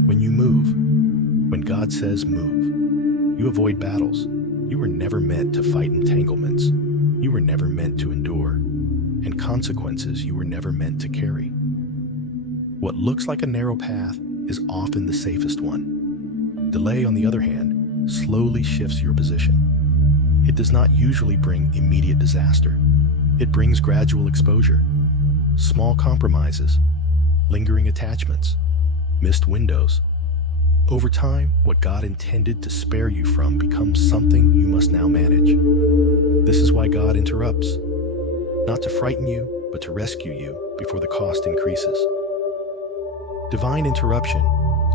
When you move, when God says move, you avoid battles. You were never meant to fight entanglements. You were never meant to endure. And consequences you were never meant to carry. What looks like a narrow path is often the safest one. Delay, on the other hand, slowly shifts your position. It does not usually bring immediate disaster. It brings gradual exposure, small compromises, lingering attachments, missed windows. Over time, what God intended to spare you from becomes something you must now manage. This is why God interrupts, not to frighten you, but to rescue you before the cost increases. Divine interruption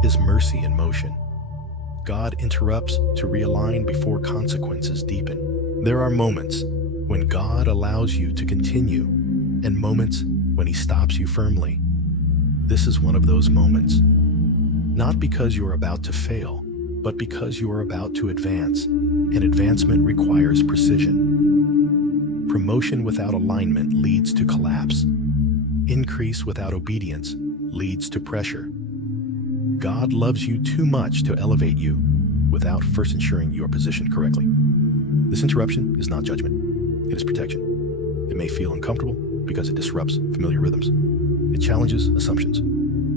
is mercy in motion. God interrupts to realign before consequences deepen. There are moments when God allows you to continue, and moments when He stops you firmly. This is one of those moments. Not because you are about to fail, but because you are about to advance, and advancement requires precision. Promotion without alignment leads to collapse. Increase without obedience leads to pressure. God loves you too much to elevate you without first ensuring you are positioned correctly. This interruption is not judgment, it is protection. It may feel uncomfortable because it disrupts familiar rhythms. It challenges assumptions.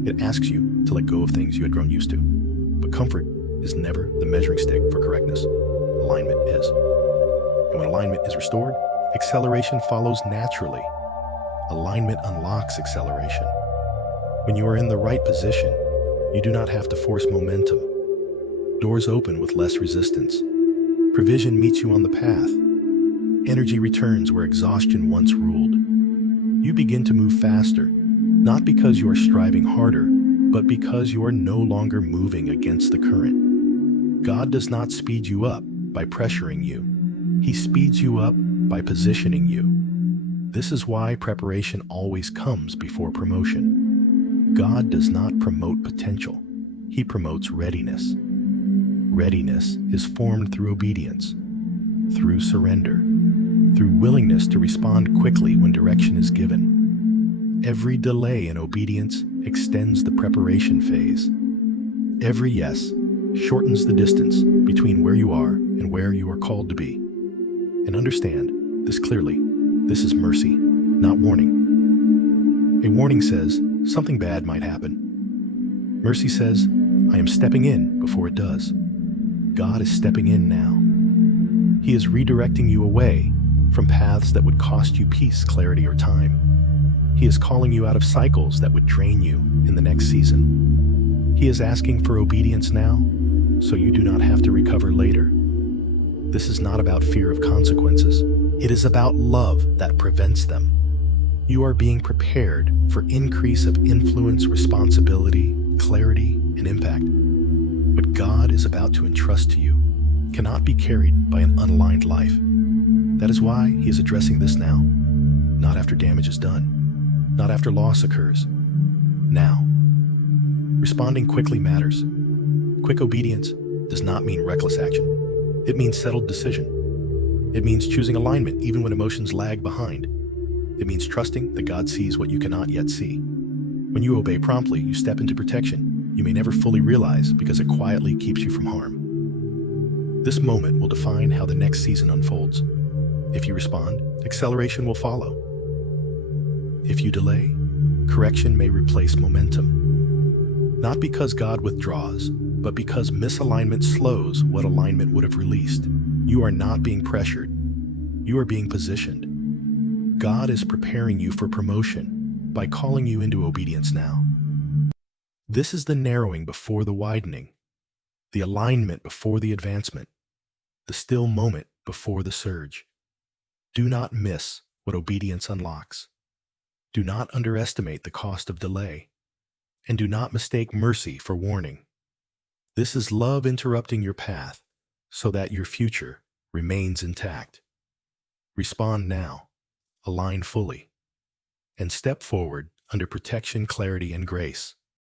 It asks you to let go of things you had grown used to. But comfort is never the measuring stick for correctness. Alignment is. And when alignment is restored, acceleration follows naturally. Alignment unlocks acceleration. When you are in the right position, you do not have to force momentum. Doors open with less resistance. Provision meets you on the path. Energy returns where exhaustion once ruled. You begin to move faster, not because you are striving harder, but because you are no longer moving against the current. God does not speed you up by pressuring you. He speeds you up by positioning you. This is why preparation always comes before promotion. God does not promote potential. He promotes readiness. Readiness is formed through obedience, through surrender, through willingness to respond quickly when direction is given. Every delay in obedience extends the preparation phase. Every yes shortens the distance between where you are and where you are called to be. And understand this clearly. This is mercy, not warning. A warning says something bad might happen. Mercy says, I am stepping in before it does. God is stepping in now. He is redirecting you away from paths that would cost you peace, clarity, or time. He is calling you out of cycles that would drain you in the next season. He is asking for obedience now, so you do not have to recover later. This is not about fear of consequences. It is about love that prevents them. You are being prepared for increase of influence, responsibility, clarity, and impact. What God is about to entrust to you cannot be carried by an unaligned life. That is why He is addressing this now, not after damage is done. Not after loss occurs. Now. Responding quickly matters. Quick obedience does not mean reckless action. It means settled decision. It means choosing alignment even when emotions lag behind. It means trusting that God sees what you cannot yet see. When you obey promptly, you step into protection. you may never fully realize because it quietly keeps you from harm. This moment will define how the next season unfolds. If you respond, acceleration will follow. If you delay, correction may replace momentum. Not because God withdraws, but because misalignment slows what alignment would have released. You are not being pressured. You are being positioned. God is preparing you for promotion by calling you into obedience now. This is the narrowing before the widening, the alignment before the advancement, the still moment before the surge. Do not miss what obedience unlocks. Do not underestimate the cost of delay, and do not mistake mercy for warning. This is love interrupting your path so that your future remains intact. Respond now, align fully, and step forward under protection, clarity, and grace.